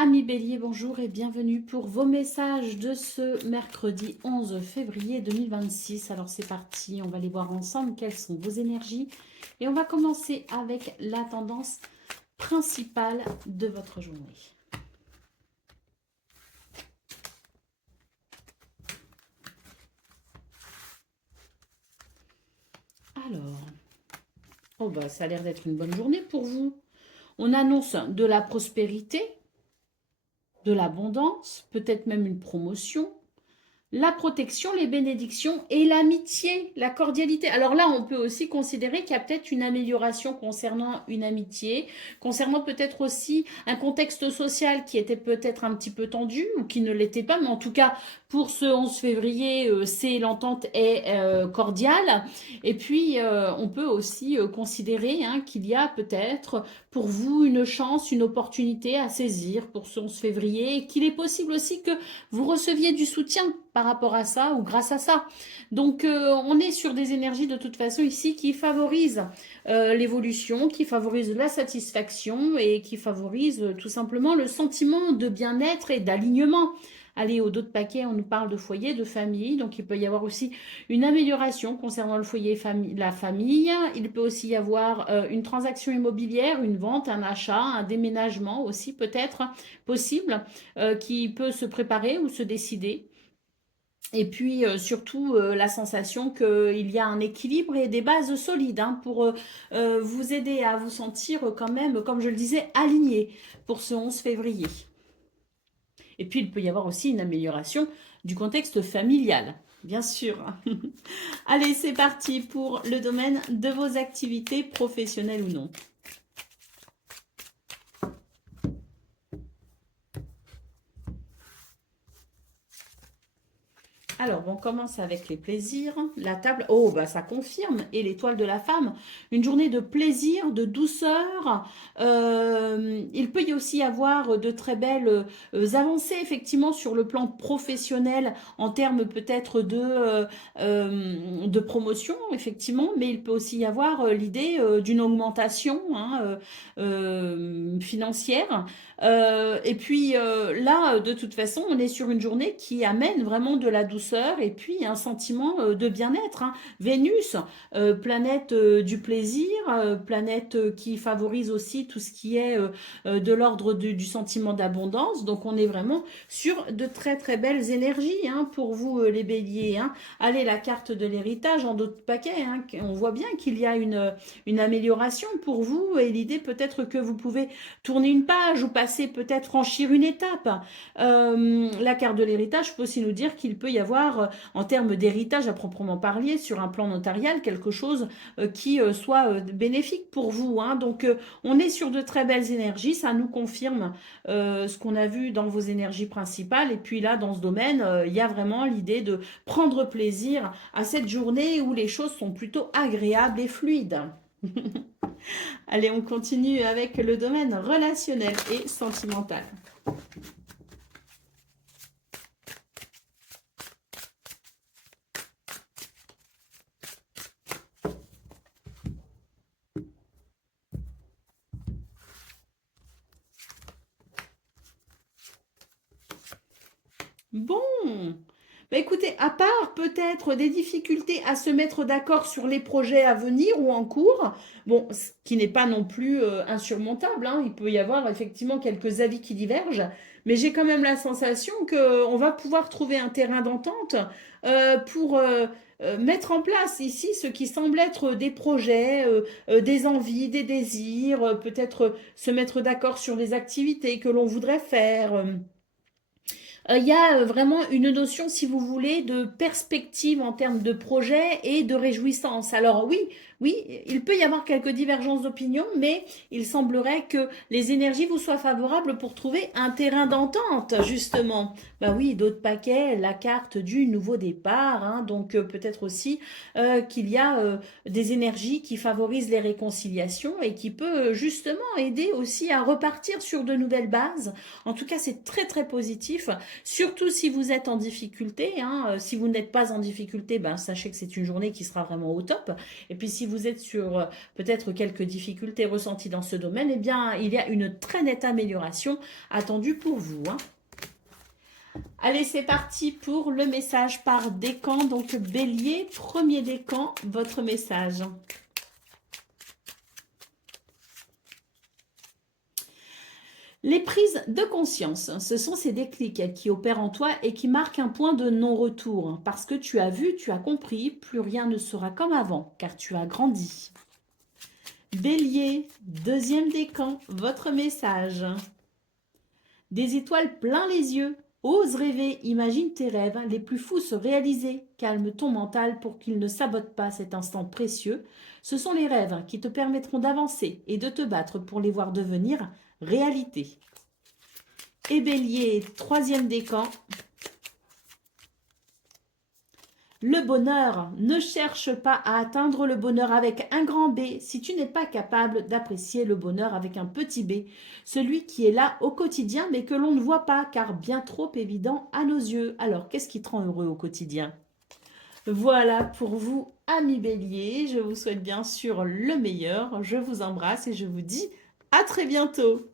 Amis Bélier, bonjour et bienvenue pour vos messages de ce mercredi 11 février 2026. Alors c'est parti, on va aller voir ensemble quelles sont vos énergies et on va commencer avec la tendance principale de votre journée. Alors, oh bah ça a l'air d'être une bonne journée pour vous. On annonce de la prospérité, de l'abondance, peut-être même une promotion. La protection, les bénédictions et l'amitié, la cordialité. Alors là, on peut aussi considérer qu'il y a peut-être une amélioration concernant une amitié, concernant peut-être aussi un contexte social qui était peut-être un petit peu tendu ou qui ne l'était pas, mais en tout cas, pour ce 11 février, l'entente est cordiale. Et puis, on peut aussi considérer qu'il y a peut-être pour vous une chance, une opportunité à saisir pour ce 11 février et qu'il est possible aussi que vous receviez du soutien par rapport à ça ou grâce à ça. Donc on est sur des énergies de toute façon ici qui favorisent l'évolution, qui favorisent la satisfaction et qui favorisent tout simplement le sentiment de bien-être et d'alignement. Allez, au dos de paquet, on nous parle de foyer, de famille, donc il peut y avoir aussi une amélioration concernant le foyer, la famille. Il peut aussi y avoir une transaction immobilière, une vente, un achat, un déménagement aussi peut-être possible qui peut se préparer ou se décider. Et puis surtout la sensation qu'il y a un équilibre et des bases solides pour vous aider à vous sentir quand même, comme je le disais, aligné pour ce 11 février. Et puis il peut y avoir aussi une amélioration du contexte familial, bien sûr. Allez, c'est parti pour le domaine de vos activités professionnelles ou non. Alors, on commence avec les plaisirs. La table, oh, bah ça confirme. Et l'étoile de la femme, une journée de plaisir, de douceur. Il peut y aussi avoir de très belles avancées, effectivement, sur le plan professionnel, en termes peut-être de promotion, effectivement. Mais il peut aussi y avoir l'idée d'une augmentation financière. Et puis là, de toute façon, on est sur une journée qui amène vraiment de la douceur et puis un sentiment de bien-être. Vénus, planète du plaisir, planète qui favorise aussi tout ce qui est de l'ordre du sentiment d'abondance. Donc on est vraiment sur de très très belles énergies pour vous les béliers. Allez, la carte de l'héritage en d'autres paquets. On voit bien qu'il y a une amélioration pour vous et l'idée peut-être que vous pouvez tourner une page ou passer peut-être franchir une étape. La carte de l'héritage peut aussi nous dire qu'il peut y avoir, en termes d'héritage à proprement parler, sur un plan notarial, quelque chose qui soit bénéfique pour vous. Donc, on est sur de très belles énergies. Ça nous confirme ce qu'on a vu dans vos énergies principales. Et puis là, dans ce domaine, il y a vraiment l'idée de prendre plaisir à cette journée où les choses sont plutôt agréables et fluides. Allez, on continue avec le domaine relationnel et sentimental. Bon, bah écoutez, à part peut-être des difficultés à se mettre d'accord sur les projets à venir ou en cours, bon, ce qui n'est pas non plus insurmontable, il peut y avoir effectivement quelques avis qui divergent, mais j'ai quand même la sensation qu'on va pouvoir trouver un terrain d'entente pour mettre en place ici ce qui semble être des projets, des envies, des désirs, peut-être se mettre d'accord sur les activités que l'on voudrait faire. Il y a vraiment une notion, si vous voulez, de perspective en termes de projet et de réjouissance. Alors oui, oui, il peut y avoir quelques divergences d'opinion, mais il semblerait que les énergies vous soient favorables pour trouver un terrain d'entente, justement. Bah oui, d'autres paquets, la carte du nouveau départ, donc peut-être aussi qu'il y a des énergies qui favorisent les réconciliations et qui peut justement aider aussi à repartir sur de nouvelles bases. En tout cas, c'est très très positif. Surtout si vous êtes en difficulté. Si vous n'êtes pas en difficulté, sachez que c'est une journée qui sera vraiment au top. Et puis si vous êtes sur peut-être quelques difficultés ressenties dans ce domaine, eh bien, il y a une très nette amélioration attendue pour vous, hein. Allez, c'est parti pour le message par décan. Donc, Bélier, premier décan, votre message. Les prises de conscience, ce sont ces déclics qui opèrent en toi et qui marquent un point de non-retour. Parce que tu as vu, tu as compris, plus rien ne sera comme avant, car tu as grandi. Bélier, deuxième décan, votre message. Des étoiles plein les yeux. Ose rêver, imagine tes rêves, les plus fous se réaliser. Calme ton mental pour qu'il ne sabote pas cet instant précieux. Ce sont les rêves qui te permettront d'avancer et de te battre pour les voir devenir réalité. Et Bélier, troisième décan. Le bonheur, ne cherche pas à atteindre le bonheur avec un grand B si tu n'es pas capable d'apprécier le bonheur avec un petit b, celui qui est là au quotidien mais que l'on ne voit pas car bien trop évident à nos yeux. Alors, qu'est-ce qui te rend heureux au quotidien? Voilà pour vous, amis Bélier. Je vous souhaite bien sûr le meilleur. Je vous embrasse et je vous dis à très bientôt.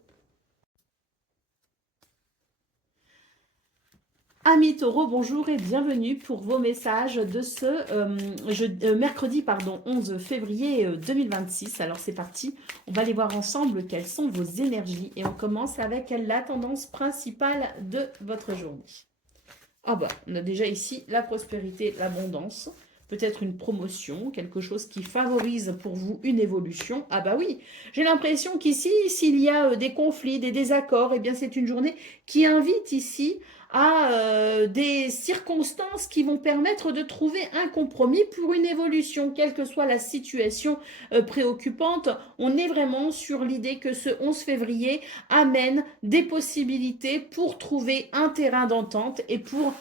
Amis Taureau, bonjour et bienvenue pour vos messages de ce mercredi 11 février 2026. Alors c'est parti, on va aller voir ensemble quelles sont vos énergies et on commence avec la tendance principale de votre journée. Ah bah, on a déjà ici la prospérité, l'abondance, peut-être une promotion, quelque chose qui favorise pour vous une évolution. Ah bah oui, j'ai l'impression qu'ici, s'il y a des conflits, des désaccords, eh bien c'est une journée qui invite ici à des circonstances qui vont permettre de trouver un compromis pour une évolution, quelle que soit la situation préoccupante. On est vraiment sur l'idée que ce 11 février amène des possibilités pour trouver un terrain d'entente et pour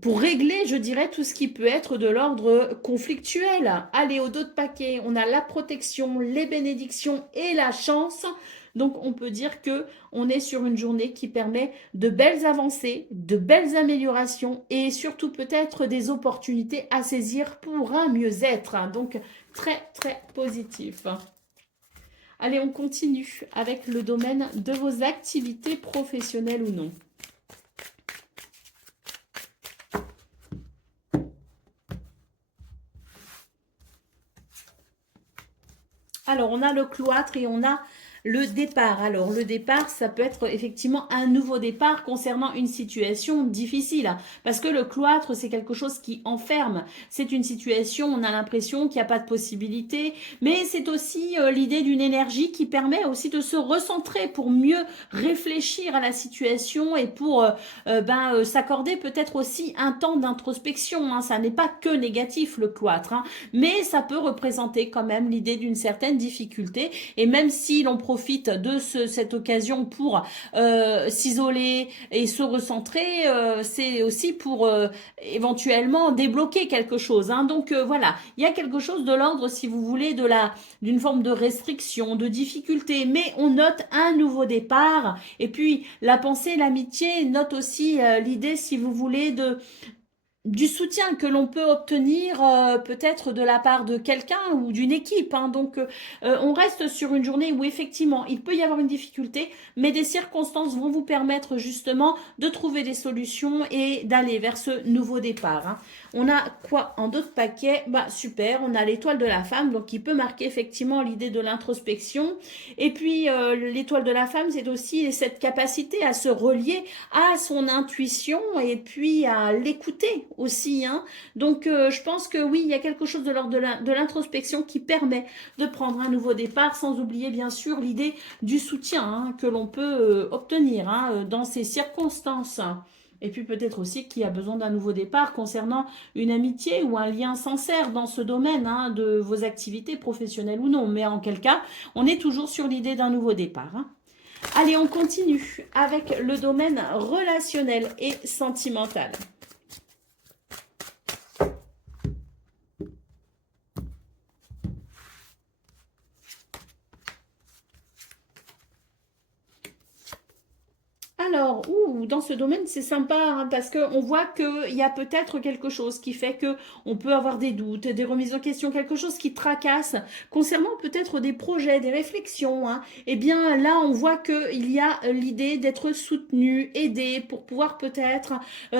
pour régler, je dirais, tout ce qui peut être de l'ordre conflictuel. Allez, au dos de paquet, on a la protection, les bénédictions et la chance. Donc, on peut dire que on est sur une journée qui permet de belles avancées, de belles améliorations et surtout peut-être des opportunités à saisir pour un mieux-être. Donc, très, très positif. Allez, on continue avec le domaine de vos activités professionnelles ou non. Alors, on a le cloître et on a le départ. Alors, le départ, ça peut être effectivement un nouveau départ concernant une situation difficile. Parce que le cloître, c'est quelque chose qui enferme. C'est une situation, on a l'impression qu'il n'y a pas de possibilité. Mais c'est aussi l'idée d'une énergie qui permet aussi de se recentrer pour mieux réfléchir à la situation et pour s'accorder peut-être aussi un temps d'introspection, hein. Ça n'est pas que négatif, le cloître, hein. Mais ça peut représenter quand même l'idée d'une certaine difficulté. Et même si l'on profite de cette occasion pour s'isoler et se recentrer, c'est aussi pour éventuellement débloquer quelque chose, hein. Donc voilà, il y a quelque chose de l'ordre, si vous voulez, d'une forme de restriction, de difficulté, mais on note un nouveau départ. Et puis la pensée, l'amitié note aussi l'idée, si vous voulez, du soutien que l'on peut obtenir peut-être de la part de quelqu'un ou d'une équipe, hein. Donc on reste sur une journée où effectivement il peut y avoir une difficulté, mais des circonstances vont vous permettre justement de trouver des solutions et d'aller vers ce nouveau départ, hein. On a quoi en d'autres paquets? Bah super, on a l'étoile de la femme, donc qui peut marquer effectivement l'idée de l'introspection. Et puis l'étoile de la femme, c'est aussi cette capacité à se relier à son intuition et puis à l'écouter aussi, hein. Donc je pense que oui, il y a quelque chose de l'ordre de l'introspection qui permet de prendre un nouveau départ, sans oublier bien sûr l'idée du soutien, hein, que l'on peut obtenir, hein, dans ces circonstances. Et puis peut-être aussi qu'il y a besoin d'un nouveau départ concernant une amitié ou un lien sincère dans ce domaine, hein, de vos activités professionnelles ou non. Mais en quel cas, on est toujours sur l'idée d'un nouveau départ, hein. Allez, on continue avec le domaine relationnel et sentimental. Alors, dans ce domaine, c'est sympa hein, parce qu'on voit qu'il y a peut-être quelque chose qui fait que on peut avoir des doutes, des remises en question, quelque chose qui tracasse concernant peut-être des projets, des réflexions. Hein. Eh bien, là, on voit qu'il y a l'idée d'être soutenu, aidé pour pouvoir peut-être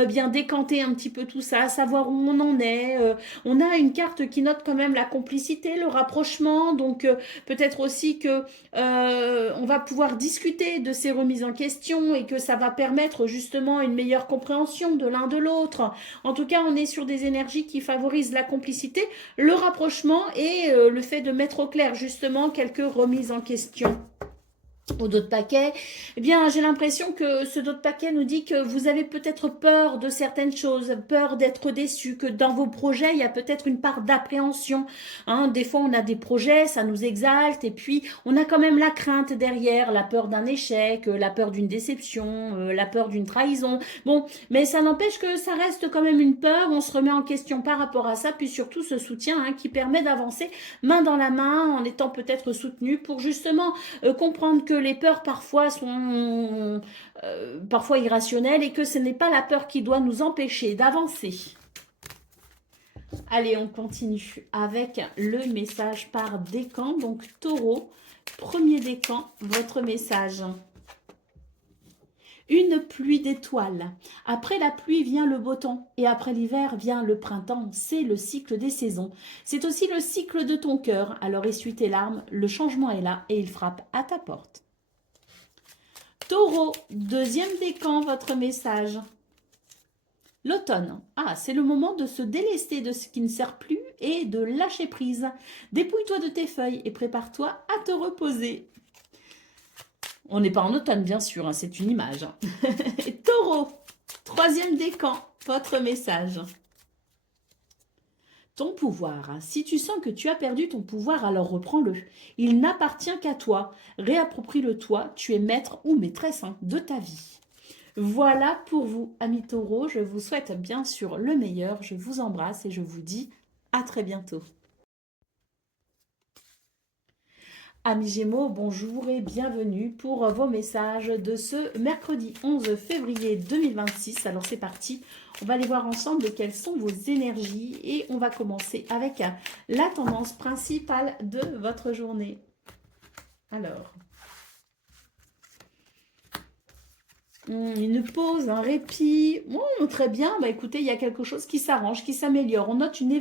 bien décanter un petit peu tout ça, savoir où on en est. On a une carte qui note quand même la complicité, le rapprochement, donc peut-être aussi que on va pouvoir discuter de ces remises en question et que ça va permettre justement une meilleure compréhension de l'un de l'autre. En tout cas, on est sur des énergies qui favorisent la complicité, le rapprochement et le fait de mettre au clair justement quelques remises en question. Au dos de paquet, eh bien, j'ai l'impression que ce dos de paquet nous dit que vous avez peut-être peur de certaines choses, peur d'être déçu, que dans vos projets, il y a peut-être une part d'appréhension. Hein. Des fois, on a des projets, ça nous exalte, et puis on a quand même la crainte derrière, la peur d'un échec, la peur d'une déception, la peur d'une trahison. Bon, mais ça n'empêche que ça reste quand même une peur, on se remet en question par rapport à ça, puis surtout ce soutien hein, qui permet d'avancer main dans la main en étant peut-être soutenu pour justement comprendre que les peurs parfois sont parfois irrationnelles et que ce n'est pas la peur qui doit nous empêcher d'avancer. Allez, on continue avec le message par décan. Donc, Taureau, premier décan, votre message. Une pluie d'étoiles. Après la pluie vient le beau temps et après l'hiver vient le printemps. C'est le cycle des saisons. C'est aussi le cycle de ton cœur. Alors essuie tes larmes, le changement est là et il frappe à ta porte. Taureau, deuxième décan, votre message. L'automne. Ah, c'est le moment de se délester de ce qui ne sert plus et de lâcher prise. Dépouille-toi de tes feuilles et prépare-toi à te reposer. On n'est pas en automne, bien sûr, hein, c'est une image. Taureau, troisième décan, votre message. Ton pouvoir. Si tu sens que tu as perdu ton pouvoir, alors reprends-le. Il n'appartient qu'à toi. Réapproprie-le toi. Tu es maître ou maîtresse de ta vie. Voilà pour vous, amis taureaux. Je vous souhaite bien sûr le meilleur. Je vous embrasse et je vous dis à très bientôt. Amis Gémeaux, bonjour et bienvenue pour vos messages de ce mercredi 11 février 2026. Alors c'est parti, on va aller voir ensemble quelles sont vos énergies et on va commencer avec la tendance principale de votre journée. Alors, une pause, un répit, très bien, bah écoutez, il y a quelque chose qui s'arrange, qui s'améliore. On note une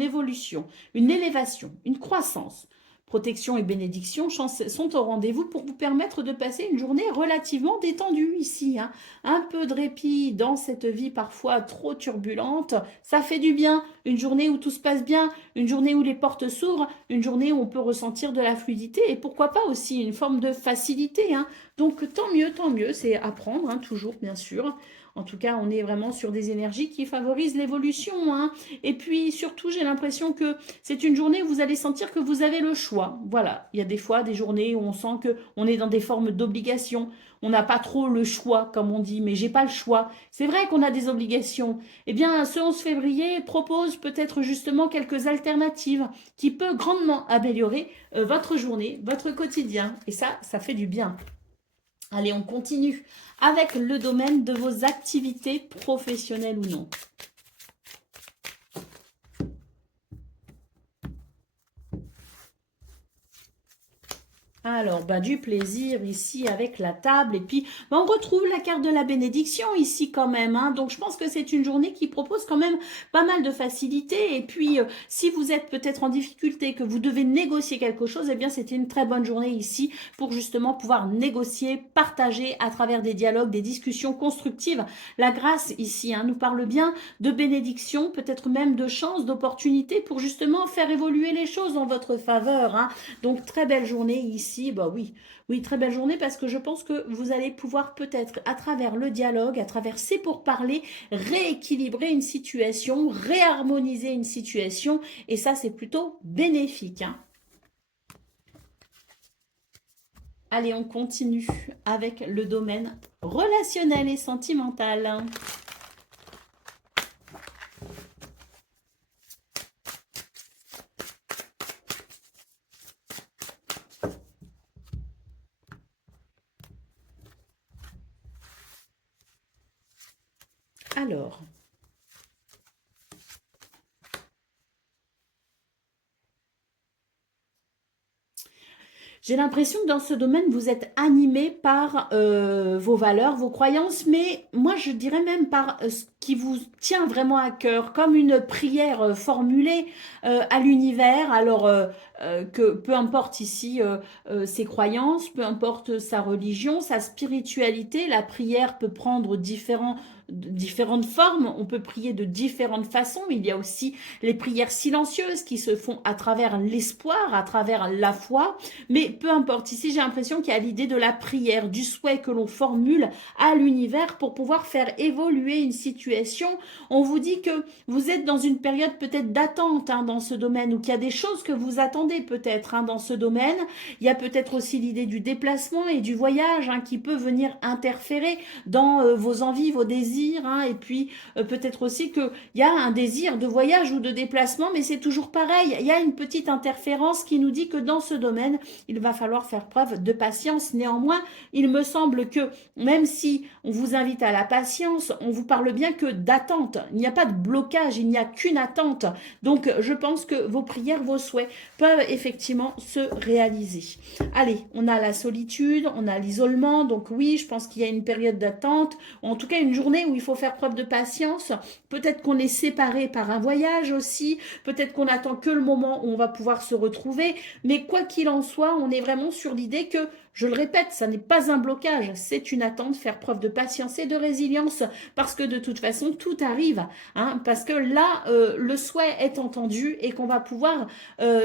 évolution, une élévation, une croissance. Protection et bénédiction sont au rendez-vous pour vous permettre de passer une journée relativement détendue ici. Hein. Un peu de répit dans cette vie parfois trop turbulente, ça fait du bien. Une journée où tout se passe bien, une journée où les portes s'ouvrent, une journée où on peut ressentir de la fluidité et pourquoi pas aussi une forme de facilité. Hein. Donc tant mieux, c'est à prendre, hein, toujours bien sûr. En tout cas, on est vraiment sur des énergies qui favorisent l'évolution. Hein. Et puis surtout, j'ai l'impression que c'est une journée où vous allez sentir que vous avez le choix. Voilà, il y a des fois des journées où on sent qu'on est dans des formes d'obligation. On n'a pas trop le choix, comme on dit, mais j'ai pas le choix. C'est vrai qu'on a des obligations. Eh bien, ce 11 février propose peut-être justement quelques alternatives qui peuvent grandement améliorer votre journée, votre quotidien. Et ça fait du bien. Allez, on continue avec le domaine de vos activités professionnelles ou non. Alors, du plaisir ici avec la table. Et puis, on retrouve la carte de la bénédiction ici quand même. Hein. Donc, je pense que c'est une journée qui propose quand même pas mal de facilité. Et puis, si vous êtes peut-être en difficulté, que vous devez négocier quelque chose, eh bien, c'était une très bonne journée ici pour justement pouvoir négocier, partager à travers des dialogues, des discussions constructives. La grâce ici nous parle bien de bénédiction, peut-être même de chance, d'opportunité pour justement faire évoluer les choses en votre faveur. Hein. Donc, très belle journée ici. Oui, très belle journée parce que je pense que vous allez pouvoir peut-être à travers le dialogue, à travers ces pourparlers, rééquilibrer une situation, réharmoniser une situation et ça c'est plutôt bénéfique. Hein. Allez, on continue avec le domaine relationnel et sentimental. Alors, j'ai l'impression que dans ce domaine, vous êtes animé par vos valeurs, vos croyances, mais moi je dirais même par ce qui vous tient vraiment à cœur, comme une prière formulée à l'univers. Alors que peu importe ici ses croyances, peu importe sa religion, sa spiritualité, la prière peut prendre différentes formes, on peut prier de différentes façons. Il y a aussi les prières silencieuses qui se font à travers l'espoir, à travers la foi. Mais peu importe, ici j'ai l'impression qu'il y a l'idée de la prière, du souhait que l'on formule à l'univers pour pouvoir faire évoluer une situation. On vous dit que vous êtes dans une période peut-être d'attente dans ce domaine, ou qu'il y a des choses que vous attendez peut-être dans ce domaine. Il y a peut-être aussi l'idée du déplacement et du voyage qui peut venir interférer dans vos envies, vos désirs. Et puis peut-être aussi qu'il y a un désir de voyage ou de déplacement, mais c'est toujours pareil. Il y a une petite interférence qui nous dit que dans ce domaine, il va falloir faire preuve de patience. Néanmoins, il me semble que même si on vous invite à la patience, on vous parle bien que d'attente. Il n'y a pas de blocage, il n'y a qu'une attente. Donc, je pense que vos prières, vos souhaits peuvent effectivement se réaliser. Allez, on a la solitude, on a l'isolement. Donc oui, je pense qu'il y a une période d'attente, ou en tout cas une journée où il faut faire preuve de patience. Peut-être qu'on est séparé par un voyage aussi. Peut-être qu'on attend que le moment où on va pouvoir se retrouver. Mais quoi qu'il en soit, on est vraiment sur l'idée que, je le répète, ça n'est pas un blocage, c'est une attente, faire preuve de patience et de résilience, parce que de toute façon, tout arrive, parce que là, le souhait est entendu et qu'on va pouvoir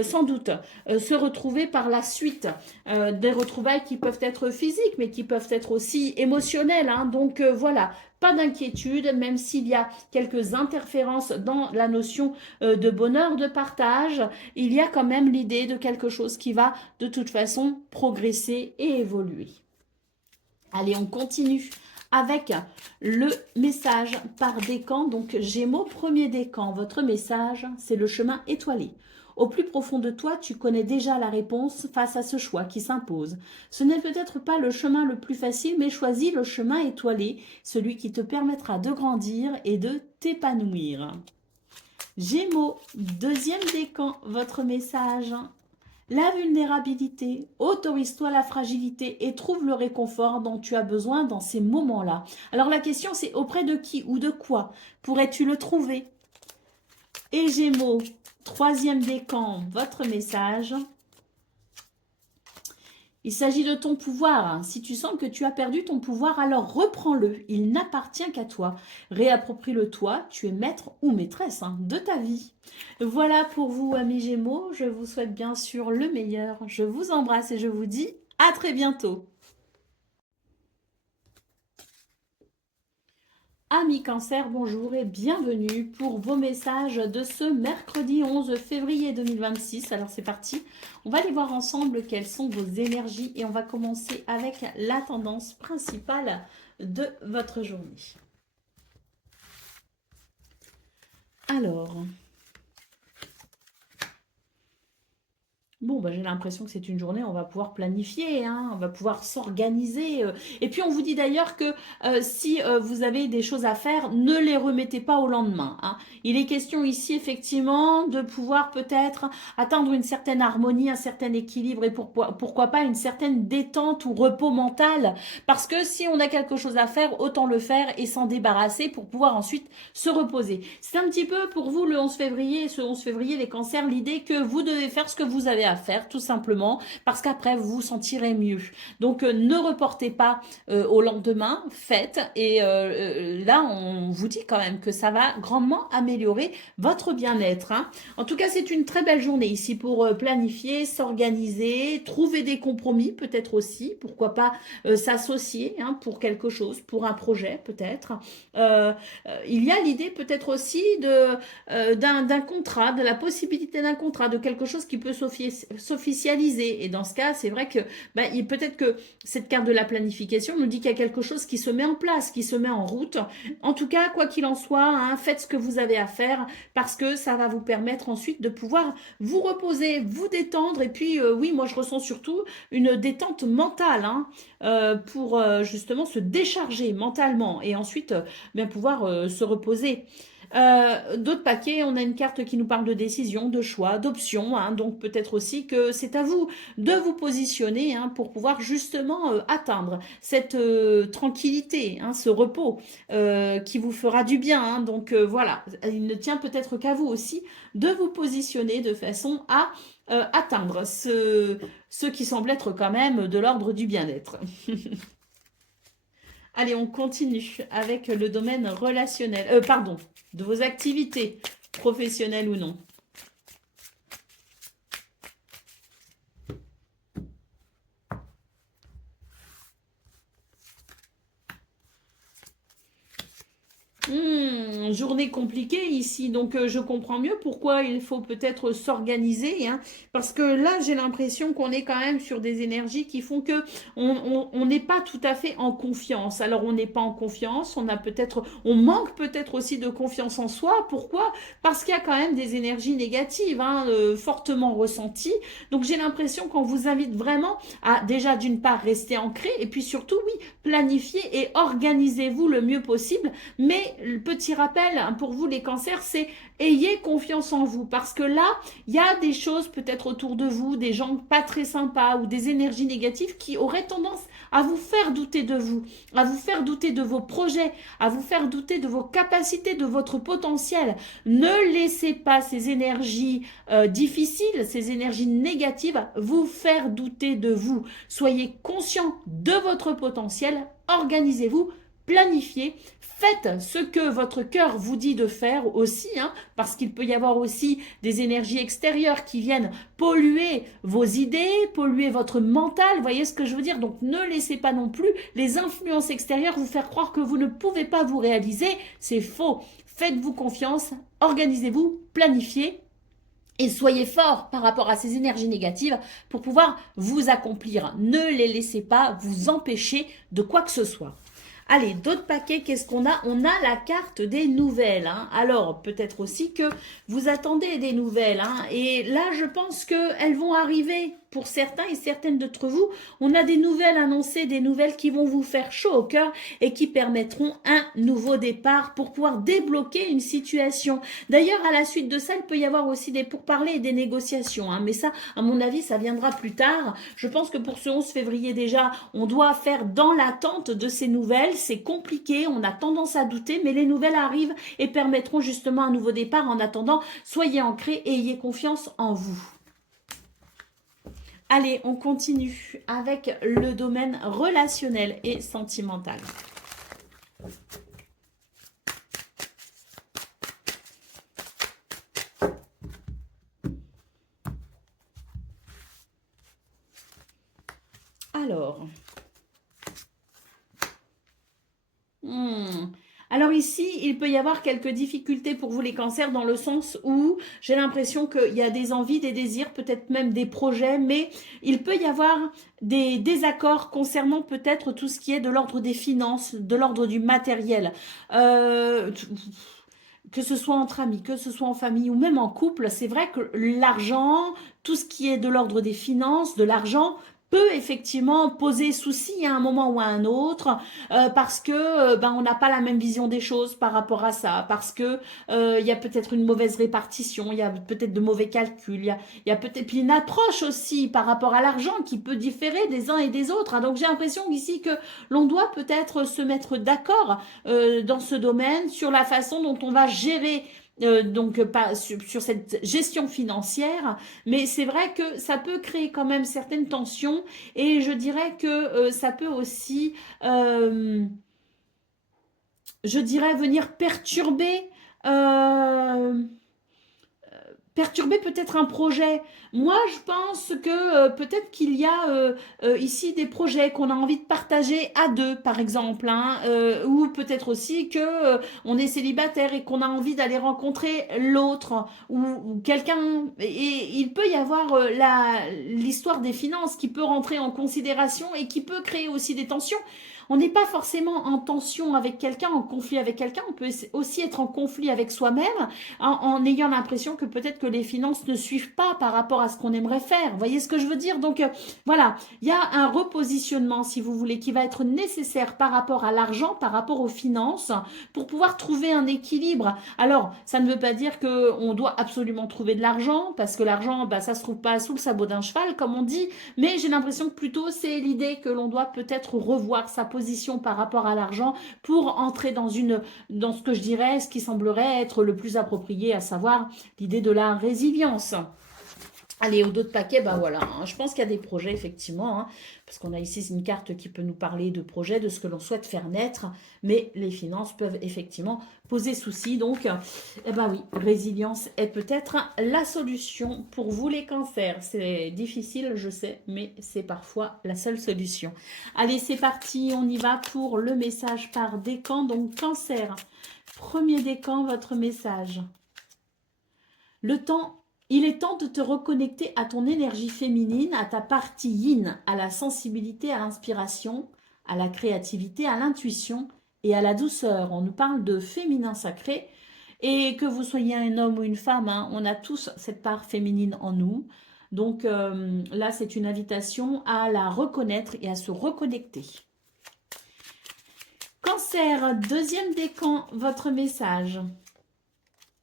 sans doute se retrouver par la suite, des retrouvailles qui peuvent être physiques, mais qui peuvent être aussi émotionnelles, donc voilà. Pas d'inquiétude, même s'il y a quelques interférences dans la notion de bonheur, de partage, il y a quand même l'idée de quelque chose qui va de toute façon progresser et évoluer. Allez, on continue avec le message par décan. Donc Gémeaux, premier décan, votre message, c'est le chemin étoilé. Au plus profond de toi, tu connais déjà la réponse face à ce choix qui s'impose. Ce n'est peut-être pas le chemin le plus facile, mais choisis le chemin étoilé, celui qui te permettra de grandir et de t'épanouir. Gémeaux, deuxième décan, votre message. La vulnérabilité, autorise-toi la fragilité et trouve le réconfort dont tu as besoin dans ces moments-là. Alors la question c'est auprès de qui ou de quoi pourrais-tu le trouver? Et Gémeaux, troisième décan, votre message. Il s'agit de ton pouvoir. Si tu sens que tu as perdu ton pouvoir, alors reprends-le. Il n'appartient qu'à toi. Réapproprie-le toi. Tu es maître ou maîtresse de ta vie. Voilà pour vous, amis Gémeaux. Je vous souhaite bien sûr le meilleur. Je vous embrasse et je vous dis à très bientôt. Amis Cancer, bonjour et bienvenue pour vos messages de ce mercredi 11 février 2026. Alors c'est parti, on va aller voir ensemble quelles sont vos énergies et on va commencer avec la tendance principale de votre journée. Alors, bon, j'ai l'impression que c'est une journée, on va pouvoir planifier, on va pouvoir s'organiser. Et puis, on vous dit d'ailleurs que si vous avez des choses à faire, ne les remettez pas au lendemain. Il est question ici, effectivement, de pouvoir peut-être atteindre une certaine harmonie, un certain équilibre et pourquoi pas une certaine détente ou repos mental. Parce que si on a quelque chose à faire, autant le faire et s'en débarrasser pour pouvoir ensuite se reposer. C'est un petit peu pour vous le 11 février, ce 11 février, les cancers, l'idée que vous devez faire ce que vous avez à faire, tout simplement, parce qu'après, vous vous sentirez mieux. Donc, ne reportez pas au lendemain, faites. Et là, on vous dit quand même que ça va grandement améliorer votre bien-être. En tout cas, c'est une très belle journée ici pour planifier, s'organiser, trouver des compromis, peut-être aussi. Pourquoi pas s'associer pour quelque chose, pour un projet, peut-être. Il y a l'idée peut-être aussi d'un contrat, de la possibilité d'un contrat, de quelque chose qui peut s'officialiser. Et dans ce cas, c'est vrai que peut-être que cette carte de la planification nous dit qu'il y a quelque chose qui se met en place, qui se met en route. En tout cas, quoi qu'il en soit, hein, faites ce que vous avez à faire parce que ça va vous permettre ensuite de pouvoir vous reposer, vous détendre. Et puis, oui, moi, je ressens surtout une détente mentale, hein, pour justement se décharger mentalement et ensuite bien pouvoir se reposer. D'autres paquets, on a une carte qui nous parle de décision, de choix, d'options, hein, donc peut-être aussi que c'est à vous de vous positionner, hein, pour pouvoir justement atteindre cette tranquillité, hein, ce repos qui vous fera du bien, hein. Donc voilà, il ne tient peut-être qu'à vous aussi de vous positionner de façon à atteindre ce qui semble être quand même de l'ordre du bien-être. Allez, on continue avec le domaine relationnel. Pardon, de vos activités, professionnelles ou non. Journée compliquée ici, donc je comprends mieux pourquoi il faut peut-être s'organiser, hein, parce que là j'ai l'impression qu'on est quand même sur des énergies qui font que on n'est pas tout à fait en confiance. Alors on n'est pas en confiance, on manque peut-être aussi de confiance en soi. Pourquoi? Parce qu'il y a quand même des énergies négatives, hein, fortement ressenties. Donc j'ai l'impression qu'on vous invite vraiment à déjà d'une part rester ancré et puis surtout oui planifier et organisez-vous le mieux possible. Mais le petit rappel hein, pour vous les cancers, c'est ayez confiance en vous parce que là, il y a des choses peut-être autour de vous, des gens pas très sympas ou des énergies négatives qui auraient tendance à vous faire douter de vous, à vous faire douter de vos projets, à vous faire douter de vos capacités, de votre potentiel. Ne laissez pas ces énergies difficiles, ces énergies négatives vous faire douter de vous. Soyez conscient de votre potentiel, organisez-vous, planifiez, faites ce que votre cœur vous dit de faire aussi, hein, parce qu'il peut y avoir aussi des énergies extérieures qui viennent polluer vos idées, polluer votre mental, vous voyez ce que je veux dire? Donc ne laissez pas non plus les influences extérieures vous faire croire que vous ne pouvez pas vous réaliser, c'est faux. Faites-vous confiance, organisez-vous, planifiez et soyez fort par rapport à ces énergies négatives pour pouvoir vous accomplir. Ne les laissez pas vous empêcher de quoi que ce soit. Allez, d'autres paquets, qu'est-ce qu'on a? On a la carte des nouvelles, hein. Alors, peut-être aussi que vous attendez des nouvelles, hein. Et là, je pense qu'elles vont arriver pour certains et certaines d'entre vous. On a des nouvelles annoncées, des nouvelles qui vont vous faire chaud au cœur et qui permettront un nouveau départ pour pouvoir débloquer une situation. D'ailleurs, à la suite de ça, il peut y avoir aussi des pourparlers et des négociations, hein. Mais ça, à mon avis, ça viendra plus tard. Je pense que pour ce 11 février déjà, on doit faire dans l'attente de ces nouvelles. C'est compliqué, on a tendance à douter, mais les nouvelles arrivent et permettront justement un nouveau départ. En attendant, soyez ancrés et ayez confiance en vous. Allez, on continue avec le domaine relationnel et sentimental. Alors, alors ici, il peut y avoir quelques difficultés pour vous les cancers dans le sens où j'ai l'impression qu'il y a des envies, des désirs, peut-être même des projets, mais il peut y avoir des désaccords concernant peut-être tout ce qui est de l'ordre des finances, de l'ordre du matériel. Que ce soit entre amis, que ce soit en famille ou même en couple, c'est vrai que l'argent, tout ce qui est de l'ordre des finances, de l'argent, peut effectivement poser souci à un moment ou à un autre parce que on n'a pas la même vision des choses par rapport à ça, parce que il y a peut-être une mauvaise répartition, il y a peut-être de mauvais calculs, il y a peut-être puis une approche aussi par rapport à l'argent qui peut différer des uns et des autres, hein. Donc j'ai l'impression ici que l'on doit peut-être se mettre d'accord dans ce domaine sur la façon dont on va gérer donc pas sur cette gestion financière, mais c'est vrai que ça peut créer quand même certaines tensions et je dirais que ça peut aussi, je dirais, venir perturber perturber peut-être un projet. Moi, je pense que peut-être qu'il y a ici des projets qu'on a envie de partager à deux, par exemple, hein, ou peut-être aussi que on est célibataire et qu'on a envie d'aller rencontrer l'autre ou quelqu'un. Et il peut y avoir l'histoire des finances qui peut rentrer en considération et qui peut créer aussi des tensions. On n'est pas forcément en tension avec quelqu'un, en conflit avec quelqu'un. On peut aussi être en conflit avec soi-même en ayant l'impression que peut-être que les finances ne suivent pas par rapport à ce qu'on aimerait faire. Vous voyez ce que je veux dire? Donc voilà, il y a un repositionnement, si vous voulez, qui va être nécessaire par rapport à l'argent, par rapport aux finances, pour pouvoir trouver un équilibre. Alors, ça ne veut pas dire qu'on doit absolument trouver de l'argent, parce que l'argent, bah, ça se trouve pas sous le sabot d'un cheval, comme on dit, mais j'ai l'impression que plutôt c'est l'idée que l'on doit peut-être revoir sa position par rapport à l'argent pour entrer dans ce que je dirais, ce qui semblerait être le plus approprié, à savoir l'idée de la résilience. Allez, au dos de paquet, ben voilà, hein, je pense qu'il y a des projets, effectivement, hein, parce qu'on a ici une carte qui peut nous parler de projets, de ce que l'on souhaite faire naître, mais les finances peuvent effectivement poser souci. Donc, eh ben oui, résilience est peut-être la solution pour vous les cancers. C'est difficile, je sais, mais c'est parfois la seule solution. Allez, c'est parti, on y va pour le message par décan. Donc, cancer, premier décan, votre message. Il est temps de te reconnecter à ton énergie féminine, à ta partie yin, à la sensibilité, à l'inspiration, à la créativité, à l'intuition et à la douceur. On nous parle de féminin sacré et que vous soyez un homme ou une femme, hein, on a tous cette part féminine en nous. Donc là, c'est une invitation à la reconnaître et à se reconnecter. Cancer, deuxième décan, votre message.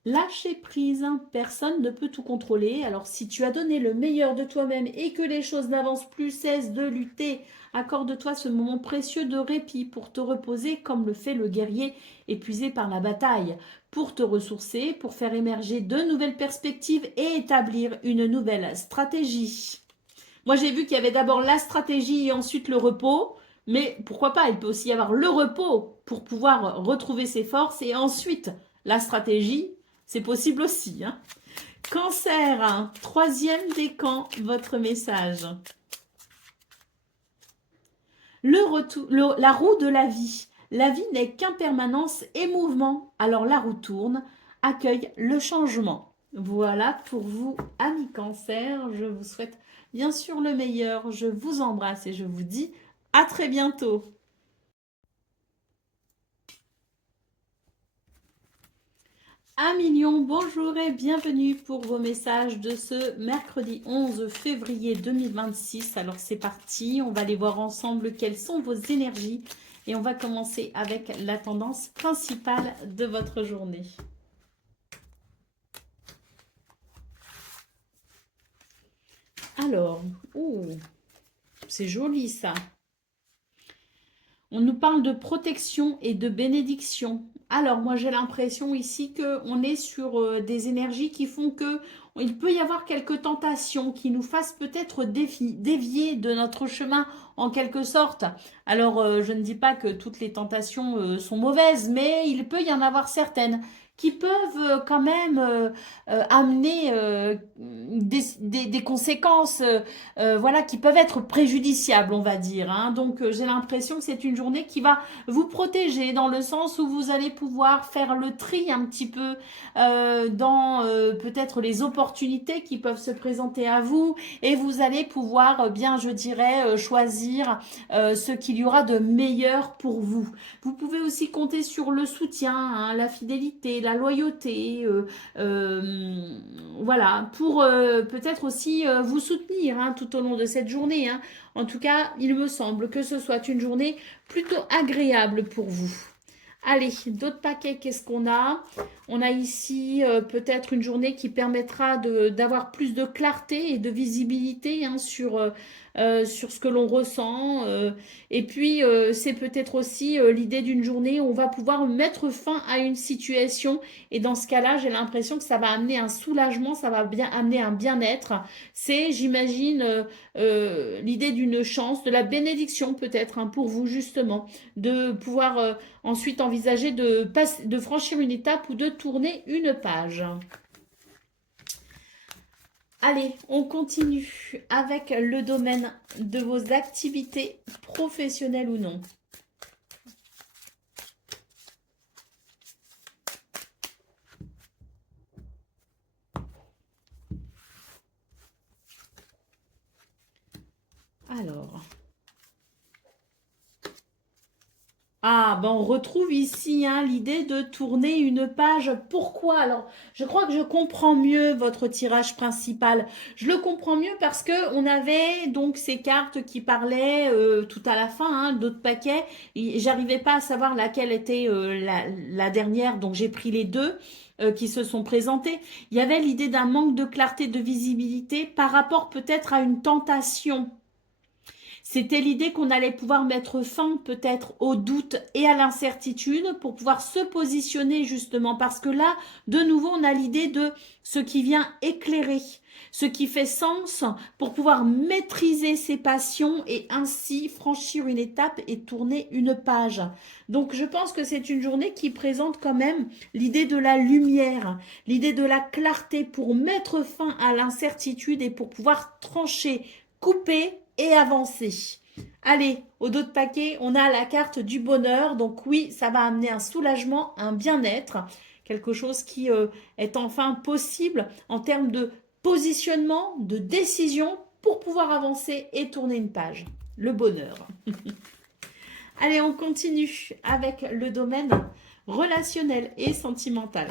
Lâcher prise, personne ne peut tout contrôler. Alors si tu as donné le meilleur de toi-même et que les choses n'avancent plus, cesse de lutter. Accorde-toi ce moment précieux de répit pour te reposer comme le fait le guerrier épuisé par la bataille, pour te ressourcer, pour faire émerger de nouvelles perspectives et établir une nouvelle stratégie. Moi j'ai vu qu'il y avait d'abord la stratégie et ensuite le repos. Mais pourquoi pas, il peut aussi y avoir le repos pour pouvoir retrouver ses forces et ensuite la stratégie. C'est possible aussi. Hein. Cancer, hein, troisième décan, votre message. La roue de la vie. La vie n'est qu'impermanence et mouvement. Alors la roue tourne, accueille le changement. Voilà pour vous, amis Cancer. Je vous souhaite bien sûr le meilleur. Je vous embrasse et je vous dis à très bientôt. Un million, bonjour et bienvenue pour vos messages de ce mercredi 11 février 2026. Alors c'est parti, on va aller voir ensemble quelles sont vos énergies et on va commencer avec la tendance principale de votre journée. Alors, c'est joli ça. On nous parle de protection et de bénédiction. Alors, moi, j'ai l'impression ici qu'on est sur des énergies qui font que il peut y avoir quelques tentations qui nous fassent peut-être dévier de notre chemin en quelque sorte. Alors, je ne dis pas que toutes les tentations sont mauvaises, mais il peut y en avoir certaines qui peuvent quand même amener des conséquences voilà, qui peuvent être préjudiciables, on va dire. Hein. Donc, j'ai l'impression que c'est une journée qui va vous protéger dans le sens où vous allez pouvoir faire le tri un petit peu dans peut-être les opportunités qui peuvent se présenter à vous et vous allez pouvoir bien, je dirais, choisir ce qu'il y aura de meilleur pour vous. Vous pouvez aussi compter sur le soutien, hein, la fidélité, la loyauté, voilà, pour peut-être aussi vous soutenir hein, tout au long de cette journée. Hein. En tout cas, il me semble que ce soit une journée plutôt agréable pour vous. Allez, d'autres paquets, qu'est-ce qu'on a? On a ici peut-être une journée qui permettra d'avoir plus de clarté et de visibilité hein, sur ce que l'on ressent. Et puis, c'est peut-être aussi l'idée d'une journée où on va pouvoir mettre fin à une situation. Et dans ce cas-là, j'ai l'impression que ça va amener un soulagement, ça va bien amener un bien-être. C'est, j'imagine, l'idée d'une chance, de la bénédiction peut-être hein, pour vous justement, de pouvoir ensuite envisager de franchir une étape ou de tourner une page. Allez, on continue avec le domaine de vos activités professionnelles ou non. Alors. Ah, ben on retrouve ici hein, l'idée de tourner une page. Pourquoi? Alors, je crois que je comprends mieux votre tirage principal. Je le comprends mieux parce que on avait donc ces cartes qui parlaient tout à la fin, hein, d'autres paquets. J'arrivais pas à savoir laquelle était la dernière, donc j'ai pris les deux qui se sont présentés. Il y avait l'idée d'un manque de clarté, de visibilité par rapport peut-être à une tentation. C'était l'idée qu'on allait pouvoir mettre fin peut-être au doute et à l'incertitude pour pouvoir se positionner justement. Parce que là, de nouveau, on a l'idée de ce qui vient éclairer, ce qui fait sens pour pouvoir maîtriser ses passions et ainsi franchir une étape et tourner une page. Donc je pense que c'est une journée qui présente quand même l'idée de la lumière, l'idée de la clarté pour mettre fin à l'incertitude et pour pouvoir trancher, couper et avancer. Allez, au dos de paquet, on a la carte du bonheur. Donc oui, ça va amener un soulagement, un bien-être, quelque chose qui est enfin possible en termes de positionnement, de décision pour pouvoir avancer et tourner une page. Le bonheur. Allez, on continue avec le domaine relationnel et sentimental.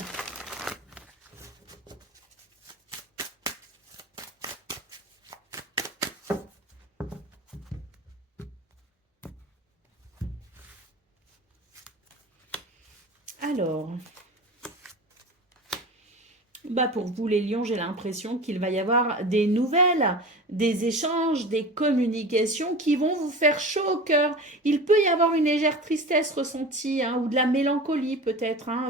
Alors, bah pour vous les lions, j'ai l'impression qu'il va y avoir des nouvelles, des échanges, des communications qui vont vous faire chaud au cœur. Il peut y avoir une légère tristesse ressentie hein, ou de la mélancolie peut-être hein,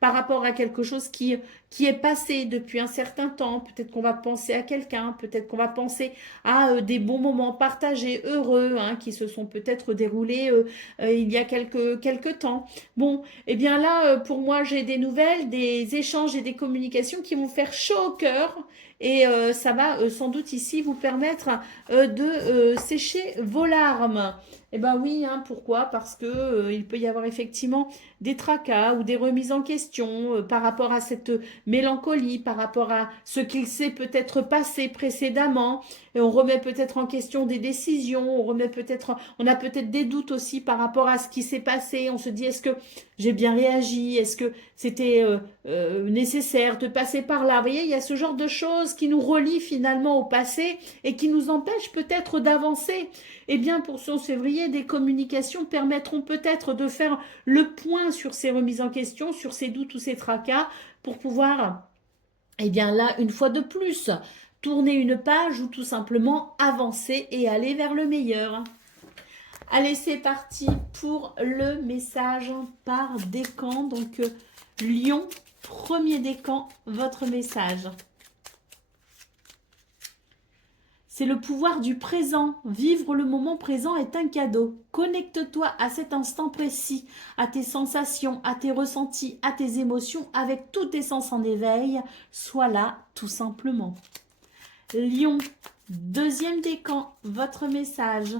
par rapport à quelque chose qui est passé depuis un certain temps. Peut-être qu'on va penser à quelqu'un, peut-être qu'on va penser à des bons moments partagés, heureux, hein, qui se sont peut-être déroulés il y a quelques temps. Bon, eh bien là, pour moi, j'ai des nouvelles, des échanges et des communications qui vont faire chaud au cœur. Et ça va sans doute ici vous permettre de sécher vos larmes. Eh bien oui, hein, pourquoi? Parce que il peut y avoir effectivement des tracas ou des remises en question par rapport à cette mélancolie, par rapport à ce qu'il s'est peut-être passé précédemment. Et on remet peut-être en question des décisions, on a peut-être des doutes aussi par rapport à ce qui s'est passé. On se dit, est-ce que j'ai bien réagi? Est-ce que c'était nécessaire de passer par là? Vous voyez, il y a ce genre de choses qui nous relient finalement au passé et qui nous empêchent peut-être d'avancer. Eh bien, pour ce 11 février, des communications permettront peut-être de faire le point sur ces remises en question, sur ces doutes ou ces tracas, pour pouvoir, eh bien là, une fois de plus, tourner une page ou tout simplement avancer et aller vers le meilleur. Allez, c'est parti pour le message par décan. Donc, Lion, premier décan, votre message. C'est le pouvoir du présent. Vivre le moment présent est un cadeau. Connecte-toi à cet instant précis, à tes sensations, à tes ressentis, à tes émotions, avec tous tes sens en éveil. Sois là, tout simplement. Lion, deuxième décan, votre message.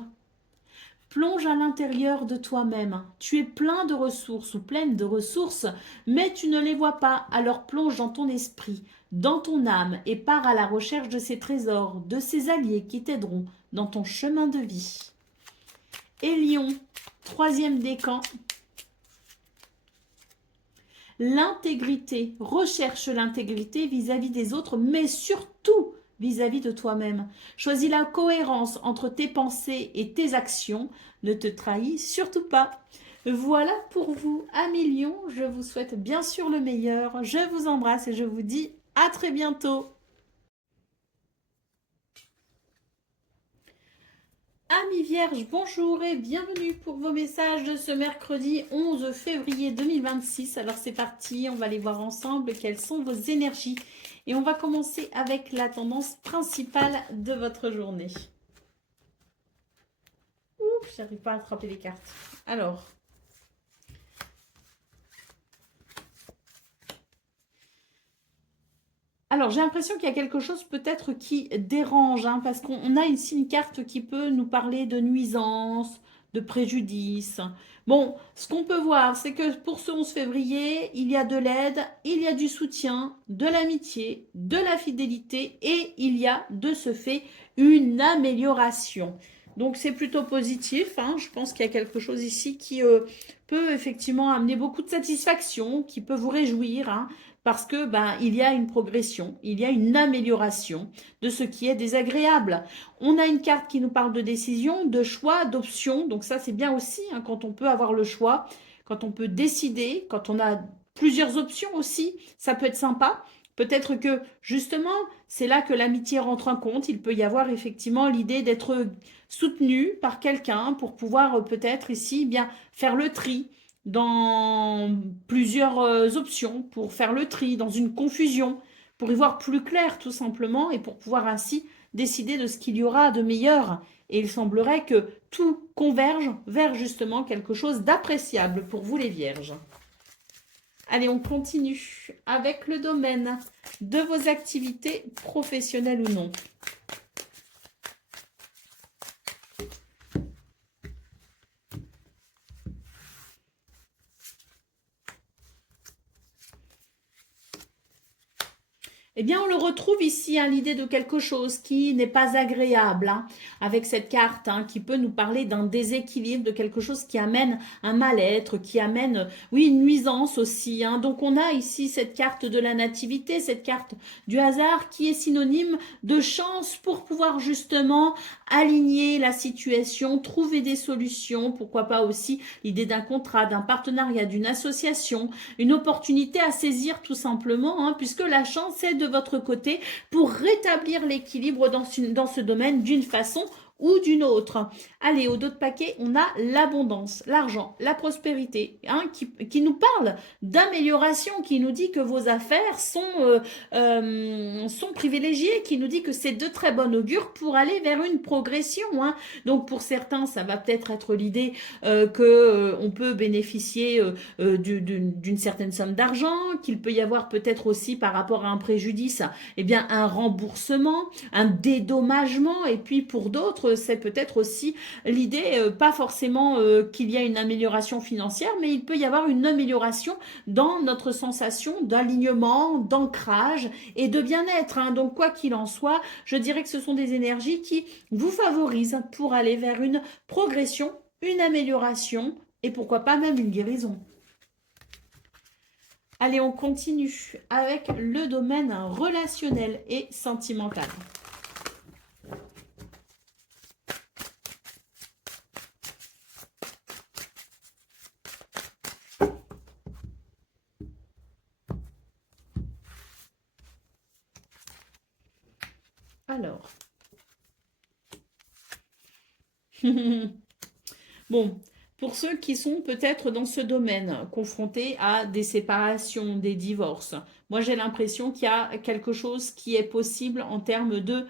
Plonge à l'intérieur de toi-même. Tu es plein de ressources ou pleine de ressources, mais tu ne les vois pas. Alors plonge dans ton esprit, dans ton âme et pars à la recherche de ces trésors, de ces alliés qui t'aideront dans ton chemin de vie. Et Lion, troisième décan. L'intégrité. Recherche l'intégrité vis-à-vis des autres, mais surtout vis-à-vis de toi-même. Choisis la cohérence entre tes pensées et tes actions. Ne te trahis surtout pas. Voilà pour vous, amis Lions. Je vous souhaite bien sûr le meilleur. Je vous embrasse et je vous dis à très bientôt. Amis Vierges, bonjour et bienvenue pour vos messages de ce mercredi 11 février 2026. Alors c'est parti, on va les voir ensemble quelles sont vos énergies. Et on va commencer avec la tendance principale de votre journée. Ouh, j'arrive pas à attraper les cartes. Alors, Alors, j'ai l'impression qu'il y a quelque chose peut-être qui dérange, hein, parce qu'on a ici une carte qui peut nous parler de nuisance, de préjudice. Bon, ce qu'on peut voir, c'est que pour ce 11 février, il y a de l'aide, il y a du soutien, de l'amitié, de la fidélité et il y a de ce fait une amélioration. Donc, c'est plutôt positif, hein. Je pense qu'il y a quelque chose ici qui peut effectivement amener beaucoup de satisfaction, qui peut vous réjouir, hein, parce que il y a une progression, il y a une amélioration de ce qui est désagréable. On a une carte qui nous parle de décision, de choix, d'option. Donc ça, c'est bien aussi, hein, quand on peut avoir le choix, quand on peut décider, quand on a plusieurs options aussi, ça peut être sympa. Peut-être que justement, c'est là que l'amitié rentre en compte. Il peut y avoir effectivement l'idée d'être soutenu par quelqu'un pour pouvoir peut-être ici bien faire le tri dans plusieurs options, pour faire le tri, dans une confusion, pour y voir plus clair tout simplement et pour pouvoir ainsi décider de ce qu'il y aura de meilleur. Et il semblerait que tout converge vers justement quelque chose d'appréciable pour vous les vierges. Allez, on continue avec le domaine de vos activités professionnelles ou non. Eh bien, on le retrouve ici, hein, l'idée de quelque chose qui n'est pas agréable, hein, avec cette carte, hein, qui peut nous parler d'un déséquilibre, de quelque chose qui amène un mal-être, qui amène, oui, une nuisance aussi, hein. Donc, on a ici cette carte de la nativité, cette carte du hasard qui est synonyme de chance pour pouvoir justement aligner la situation, trouver des solutions, pourquoi pas aussi l'idée d'un contrat, d'un partenariat, d'une association, une opportunité à saisir tout simplement, hein, puisque la chance est de votre côté pour rétablir l'équilibre dans ce domaine d'une façon ou d'une autre. Allez, au dos de paquet, on a l'abondance, l'argent, la prospérité, hein, qui nous parle d'amélioration, qui nous dit que vos affaires sont privilégiées, qui nous dit que c'est de très bon augure pour aller vers une progression, hein. Donc pour certains, ça va peut-être être l'idée qu'on peut bénéficier d'une certaine somme d'argent, qu'il peut y avoir peut-être aussi par rapport à un préjudice, eh bien un remboursement, un dédommagement, et puis pour d'autres, c'est peut-être aussi l'idée, pas forcément qu'il y a une amélioration financière, mais il peut y avoir une amélioration dans notre sensation d'alignement, d'ancrage et de bien-être, hein. Donc quoi qu'il en soit, je dirais que ce sont des énergies qui vous favorisent pour aller vers une progression, une amélioration et pourquoi pas même une guérison. Allez, on continue avec le domaine relationnel et sentimental. Alors. Bon, pour ceux qui sont peut-être dans ce domaine, confrontés à des séparations, des divorces, moi j'ai l'impression qu'il y a quelque chose qui est possible en termes de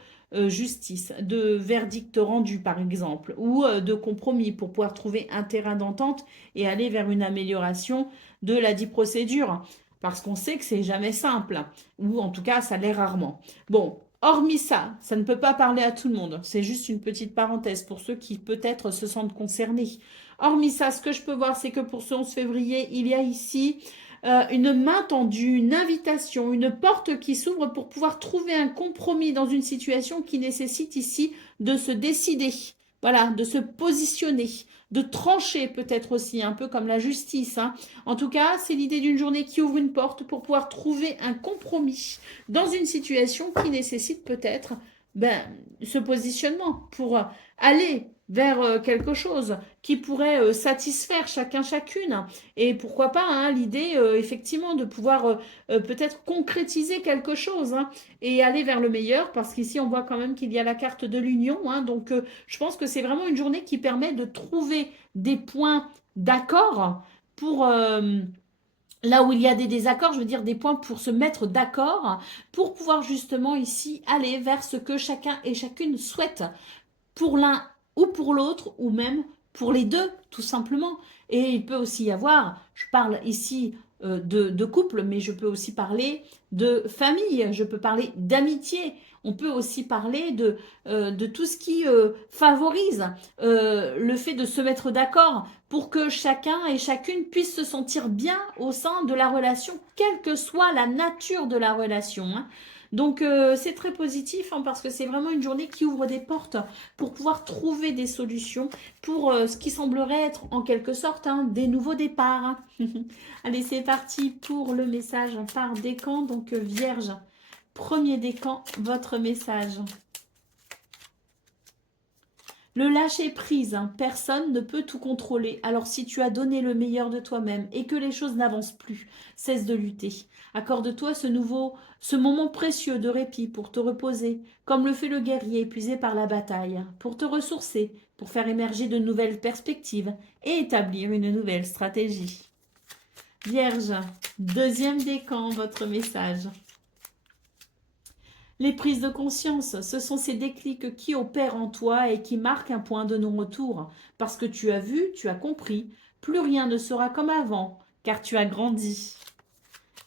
justice, de verdict rendu par exemple, ou de compromis pour pouvoir trouver un terrain d'entente et aller vers une amélioration de la dite procédure. Parce qu'on sait que c'est jamais simple, ou en tout cas ça l'est rarement. Bon, hormis ça, ça ne peut pas parler à tout le monde. C'est juste une petite parenthèse pour ceux qui peut-être se sentent concernés. Hormis ça, ce que je peux voir, c'est que pour ce 11 février, il y a ici une main tendue, une invitation, une porte qui s'ouvre pour pouvoir trouver un compromis dans une situation qui nécessite ici de se décider, voilà, de se positionner, de trancher peut-être aussi, un peu comme la justice, hein. En tout cas, c'est l'idée d'une journée qui ouvre une porte pour pouvoir trouver un compromis dans une situation qui nécessite peut-être ce positionnement pour aller vers quelque chose qui pourrait satisfaire chacun chacune et pourquoi pas, hein, l'idée effectivement de pouvoir peut-être concrétiser quelque chose, hein, et aller vers le meilleur parce qu'ici on voit quand même qu'il y a la carte de l'union, hein, donc je pense que c'est vraiment une journée qui permet de trouver des points d'accord pour là où il y a des désaccords, je veux dire des points pour se mettre d'accord, pour pouvoir justement ici aller vers ce que chacun et chacune souhaite pour l'un ou pour l'autre, ou même pour les deux, tout simplement. Et il peut aussi y avoir, je parle ici de couple, mais je peux aussi parler de famille, je peux parler d'amitié. On peut aussi parler de tout ce qui favorise le fait de se mettre d'accord pour que chacun et chacune puisse se sentir bien au sein de la relation, quelle que soit la nature de la relation, hein. Donc c'est très positif hein, parce que c'est vraiment une journée qui ouvre des portes pour pouvoir trouver des solutions pour ce qui semblerait être en quelque sorte hein, des nouveaux départs, hein. Allez, c'est parti pour le message par décan. Donc, Vierge, premier décan, votre message. Le lâcher-prise, hein, personne ne peut tout contrôler. Alors, si tu as donné le meilleur de toi-même et que les choses n'avancent plus, cesse de lutter. Accorde-toi ce moment précieux de répit pour te reposer, comme le fait le guerrier épuisé par la bataille, pour te ressourcer, pour faire émerger de nouvelles perspectives et établir une nouvelle stratégie. Vierge, deuxième décan, votre message. Les prises de conscience, ce sont ces déclics qui opèrent en toi et qui marquent un point de non-retour. Parce que tu as vu, tu as compris, plus rien ne sera comme avant, car tu as grandi.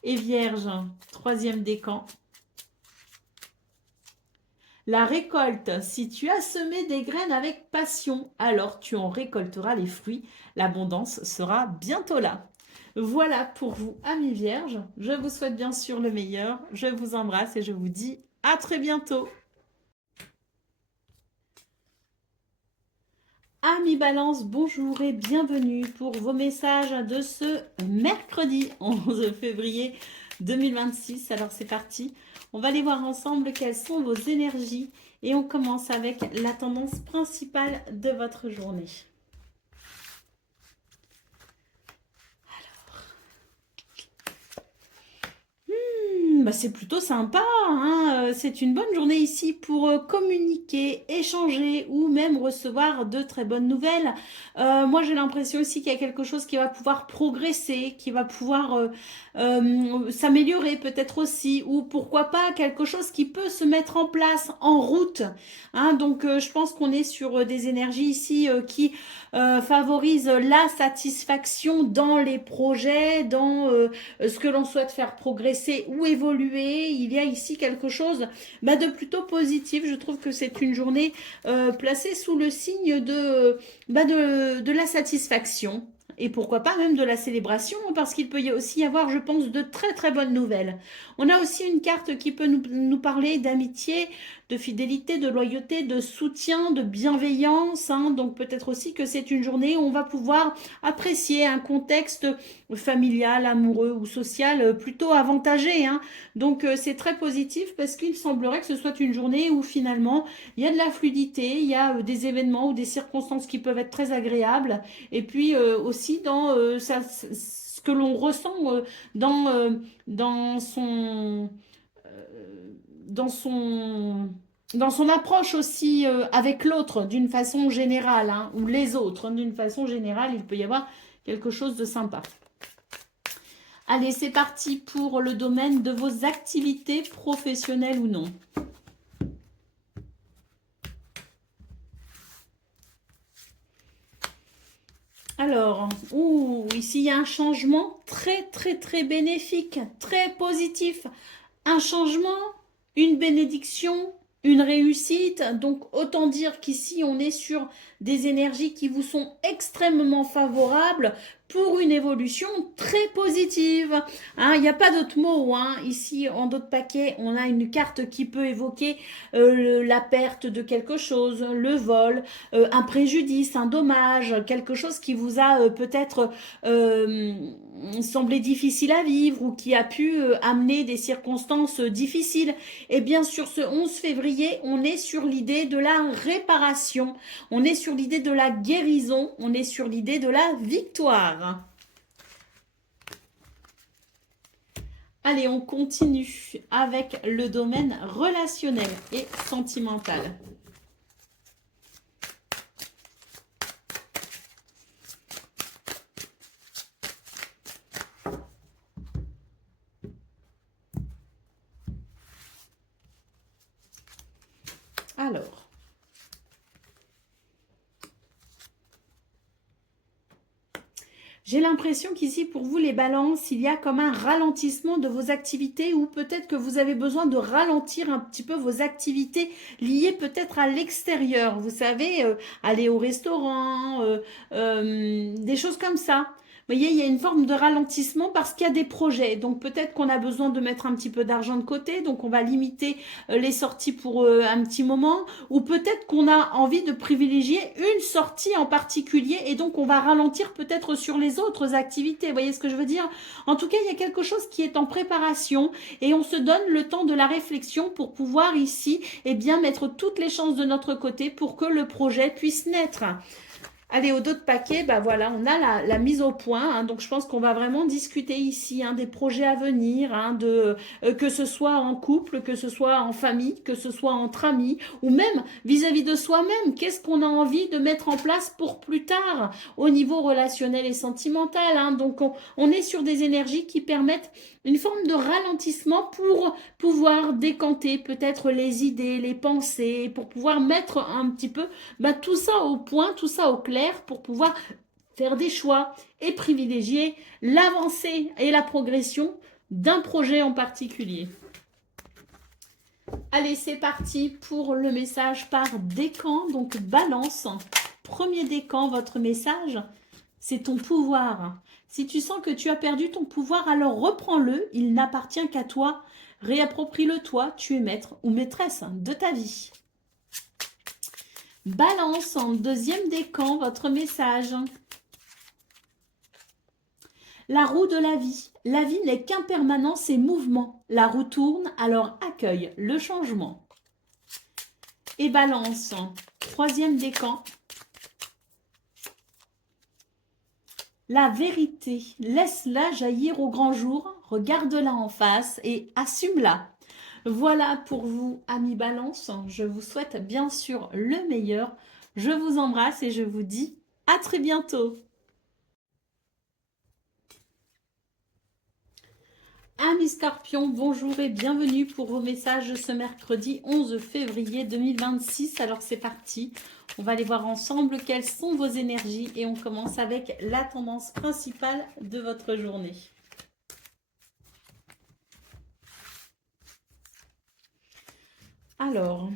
Et Vierge, troisième décan. La récolte, si tu as semé des graines avec passion, alors tu en récolteras les fruits. L'abondance sera bientôt là. Voilà pour vous, amis vierges. Je vous souhaite bien sûr le meilleur. Je vous embrasse et je vous dis à très bientôt. Amis Balance, bonjour et bienvenue pour vos messages de ce mercredi 11 février 2026. Alors c'est parti, on va aller voir ensemble quelles sont vos énergies et on commence avec la tendance principale de votre journée. C'est plutôt sympa, hein. C'est une bonne journée ici pour communiquer, échanger ou même recevoir de très bonnes nouvelles. Moi j'ai l'impression aussi qu'il y a quelque chose qui va pouvoir progresser, qui va pouvoir s'améliorer peut-être aussi, ou pourquoi pas quelque chose qui peut se mettre en place, en route, hein. Donc je pense qu'on est sur des énergies ici qui favorisent la satisfaction dans les projets, dans ce que l'on souhaite faire progresser ou évoluer. Il y a ici quelque chose de plutôt positif. Je trouve que c'est une journée placée sous le signe de la satisfaction. Et pourquoi pas même de la célébration, parce qu'il peut y aussi y avoir, je pense, de très très bonnes nouvelles. On a aussi une carte qui peut nous parler d'amitié, de fidélité, de loyauté, de soutien, de bienveillance, hein. Donc peut-être aussi que c'est une journée où on va pouvoir apprécier un contexte familial, amoureux ou social plutôt avantagé, hein. Donc c'est très positif parce qu'il semblerait que ce soit une journée où finalement il y a de la fluidité, il y a des événements ou des circonstances qui peuvent être très agréables et puis aussi dans ce que l'on ressent dans son dans son dans son approche aussi avec l'autre d'une façon générale, hein, ou les autres d'une façon générale, il peut y avoir quelque chose de sympa. Allez, c'est parti pour le domaine de vos activités professionnelles ou non. Alors, ici il y a un changement très très très bénéfique, très positif. Un changement, une bénédiction, une réussite. Donc autant dire qu'ici on est sur des énergies qui vous sont extrêmement favorables pour une évolution très positive. Hein, il n'y a pas d'autre mot. Hein. Ici, en d'autres paquets, on a une carte qui peut évoquer la perte de quelque chose, le vol, un préjudice, un dommage, quelque chose qui vous a peut-être semblé difficile à vivre ou qui a pu amener des circonstances difficiles. Et bien sur ce 11 février, on est sur l'idée de la réparation, on est sur l'idée de la guérison, on est sur l'idée de la victoire. Allez, on continue avec le domaine relationnel et sentimental. Alors, J'ai l'impression qu'ici, pour vous, les balances, il y a comme un ralentissement de vos activités ou peut-être que vous avez besoin de ralentir un petit peu vos activités liées peut-être à l'extérieur. Vous savez, aller au restaurant, des choses comme ça. Vous voyez, il y a une forme de ralentissement parce qu'il y a des projets. Donc peut-être qu'on a besoin de mettre un petit peu d'argent de côté. Donc on va limiter les sorties pour un petit moment. Ou peut-être qu'on a envie de privilégier une sortie en particulier et donc on va ralentir peut-être sur les autres activités. Vous voyez ce que je veux dire? En tout cas, il y a quelque chose qui est en préparation et on se donne le temps de la réflexion pour pouvoir ici, eh bien, mettre toutes les chances de notre côté pour que le projet puisse naître. Allez, au dos de paquet, bah voilà, on a la mise au point. Hein, donc, je pense qu'on va vraiment discuter ici des projets à venir, que ce soit en couple, que ce soit en famille, que ce soit entre amis, ou même vis-à-vis de soi-même. Qu'est-ce qu'on a envie de mettre en place pour plus tard au niveau relationnel et sentimental. Hein, donc, on est sur des énergies qui permettent une forme de ralentissement pour pouvoir décanter peut-être les idées, les pensées, pour pouvoir mettre un petit peu tout ça au point, tout ça au clair pour pouvoir faire des choix et privilégier l'avancée et la progression d'un projet en particulier. Allez, c'est parti pour le message par décan, donc balance. Premier décan, votre message, c'est ton pouvoir. Si tu sens que tu as perdu ton pouvoir, alors reprends-le, il n'appartient qu'à toi. Réapproprie-le toi, tu es maître ou maîtresse de ta vie. Balance en deuxième décan, votre message. La roue de la vie. La vie n'est qu'impermanence et mouvement. La roue tourne, alors accueille le changement. Et balance en troisième décan. La vérité, laisse-la jaillir au grand jour, regarde-la en face et assume-la. Voilà pour vous, amis Balance. Je vous souhaite bien sûr le meilleur. Je vous embrasse et je vous dis à très bientôt. Amis Scorpions, bonjour et bienvenue pour vos messages ce mercredi 11 février 2026. Alors c'est parti, on va aller voir ensemble quelles sont vos énergies et on commence avec la tendance principale de votre journée. Alors,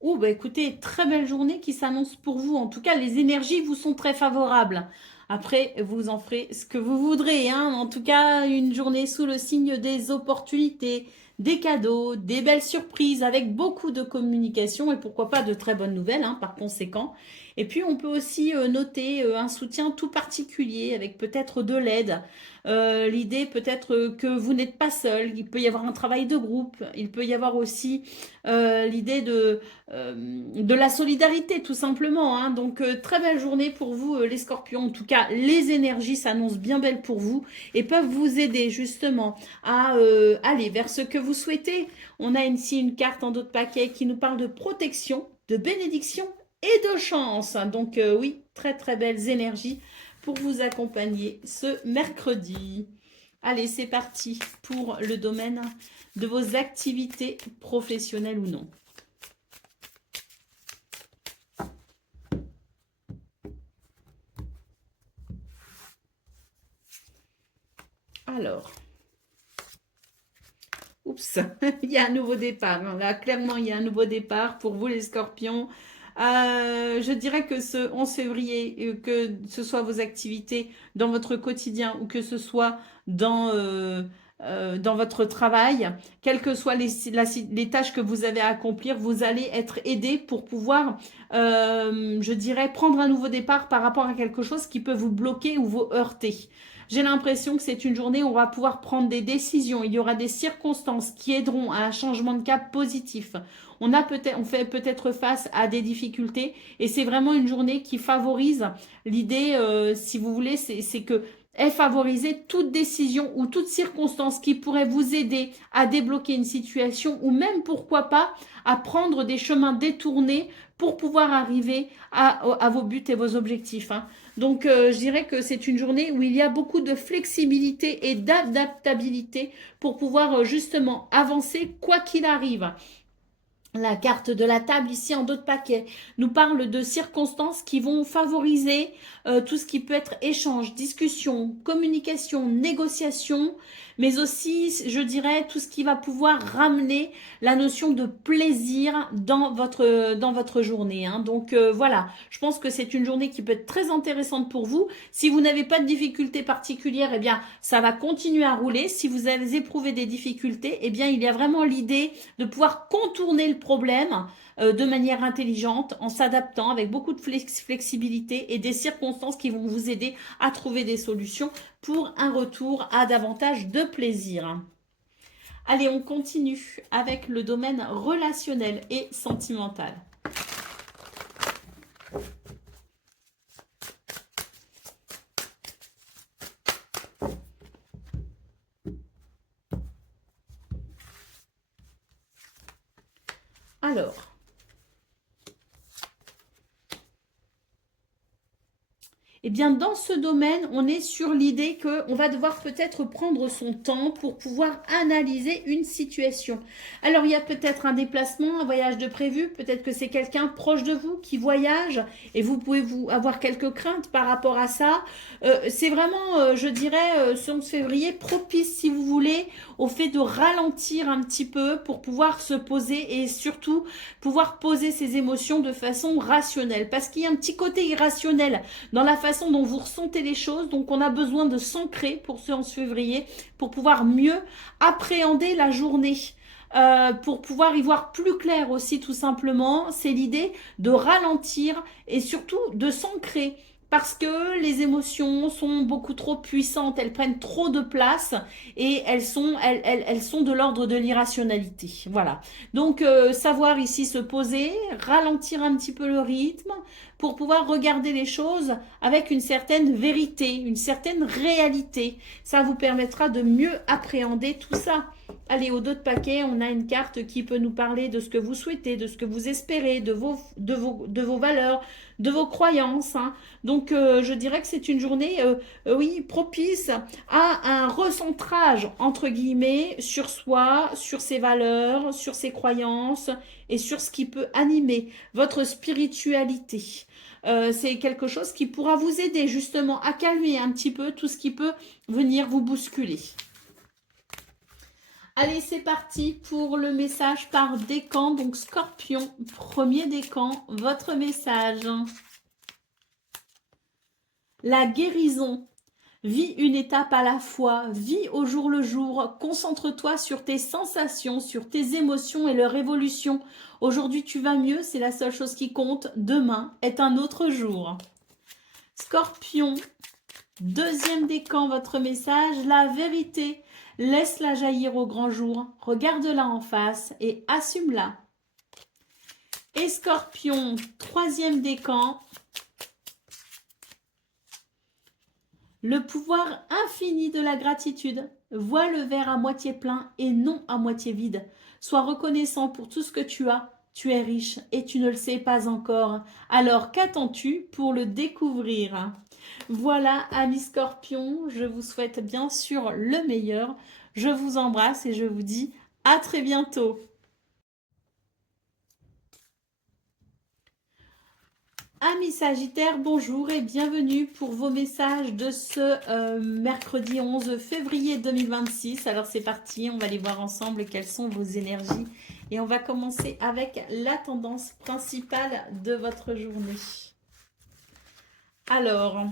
oh bah écoutez, très belle journée qui s'annonce pour vous. En tout cas, les énergies vous sont très favorables. Après, vous en ferez ce que vous voudrez. Hein. En tout cas, une journée sous le signe des opportunités, des cadeaux, des belles surprises avec beaucoup de communication et pourquoi pas de très bonnes nouvelles par conséquent. Et puis, on peut aussi noter un soutien tout particulier avec peut-être de l'aide. L'idée peut-être que vous n'êtes pas seul. Il peut y avoir un travail de groupe. Il peut y avoir aussi l'idée de la solidarité tout simplement. Hein. Donc très belle journée pour vous les Scorpions. En tout cas, les énergies s'annoncent bien belles pour vous et peuvent vous aider justement à aller vers ce que vous souhaitez. On a ici une carte en dos de paquet qui nous parle de protection, de bénédiction et de chance. Donc oui, très très belles énergies pour vous accompagner ce mercredi. Allez, c'est parti pour le domaine de vos activités professionnelles ou non. Alors, oups, il y a un nouveau départ. Là, clairement, il y a un nouveau départ pour vous les Scorpions. Je dirais que ce 11 février, que ce soit vos activités dans votre quotidien ou que ce soit dans votre travail, quelles que soient les tâches que vous avez à accomplir, vous allez être aidé pour pouvoir, je dirais, prendre un nouveau départ par rapport à quelque chose qui peut vous bloquer ou vous heurter. J'ai l'impression que c'est une journée où on va pouvoir prendre des décisions. Il y aura des circonstances qui aideront à un changement de cap positif. On fait peut-être face à des difficultés et c'est vraiment une journée qui favorise l'idée, si vous voulez, c'est que elle favorisait toute décision ou toute circonstance qui pourrait vous aider à débloquer une situation ou même, pourquoi pas, à prendre des chemins détournés pour pouvoir arriver à vos buts et vos objectifs. Hein. Donc, je dirais que c'est une journée où il y a beaucoup de flexibilité et d'adaptabilité pour pouvoir justement avancer quoi qu'il arrive. La carte de la table ici en dos de paquet nous parle de circonstances qui vont favoriser tout ce qui peut être échange, discussion, communication, négociation, mais aussi, je dirais, tout ce qui va pouvoir ramener la notion de plaisir dans votre journée, hein. Donc voilà, je pense que c'est une journée qui peut être très intéressante pour vous. Si vous n'avez pas de difficultés particulières, eh bien, ça va continuer à rouler. Si vous avez éprouvé des difficultés, eh bien, il y a vraiment l'idée de pouvoir contourner le problème de manière intelligente, en s'adaptant avec beaucoup de flexibilité et des circonstances qui vont vous aider à trouver des solutions pour un retour à davantage de plaisir. Allez, on continue avec le domaine relationnel et sentimental. Alors, eh bien, dans ce domaine, on est sur l'idée qu'on va devoir peut-être prendre son temps pour pouvoir analyser une situation. Alors, il y a peut-être un déplacement, un voyage de prévu, peut-être que c'est quelqu'un proche de vous qui voyage et vous pouvez avoir quelques craintes par rapport à ça. C'est vraiment, je dirais, ce 11 février, propice, si vous voulez, au fait de ralentir un petit peu pour pouvoir se poser et surtout pouvoir poser ses émotions de façon rationnelle. Parce qu'il y a un petit côté irrationnel dans la façon dont vous ressentez les choses. Donc, on a besoin de s'ancrer pour ce 11 février pour pouvoir mieux appréhender la journée. Pour pouvoir y voir plus clair aussi, tout simplement, c'est l'idée de ralentir et surtout de s'ancrer. Parce que les émotions sont beaucoup trop puissantes, elles prennent trop de place et elles sont de l'ordre de l'irrationalité. Voilà. Donc, savoir ici se poser, ralentir un petit peu le rythme pour pouvoir regarder les choses avec une certaine vérité, une certaine réalité. Ça vous permettra de mieux appréhender tout ça. Allez, au dos de paquet, on a une carte qui peut nous parler de ce que vous souhaitez, de ce que vous espérez, de vos valeurs, de vos croyances, hein. Donc, je dirais que c'est une journée, oui, propice à un recentrage, entre guillemets, sur soi, sur ses valeurs, sur ses croyances et sur ce qui peut animer votre spiritualité. C'est quelque chose qui pourra vous aider justement à calmer un petit peu tout ce qui peut venir vous bousculer. Allez, c'est parti pour le message par décan. Donc, Scorpion, premier décan, votre message. La guérison. Vis une étape à la fois, vis au jour le jour, concentre-toi sur tes sensations, sur tes émotions et leur évolution. Aujourd'hui, tu vas mieux, c'est la seule chose qui compte. Demain est un autre jour. Scorpion, deuxième décan, votre message. La vérité. Laisse-la jaillir au grand jour, regarde-la en face et assume-la. Et Scorpion, troisième décan. Le pouvoir infini de la gratitude. Vois le verre à moitié plein et non à moitié vide. Sois reconnaissant pour tout ce que tu as. Tu es riche et tu ne le sais pas encore. Alors qu'attends-tu pour le découvrir ? Voilà, amis Scorpions, je vous souhaite bien sûr le meilleur. Je vous embrasse et je vous dis à très bientôt. Amis Sagittaires, bonjour et bienvenue pour vos messages de ce mercredi 11 février 2026. Alors c'est parti, on va aller voir ensemble quelles sont vos énergies. Et on va commencer avec la tendance principale de votre journée. Alors,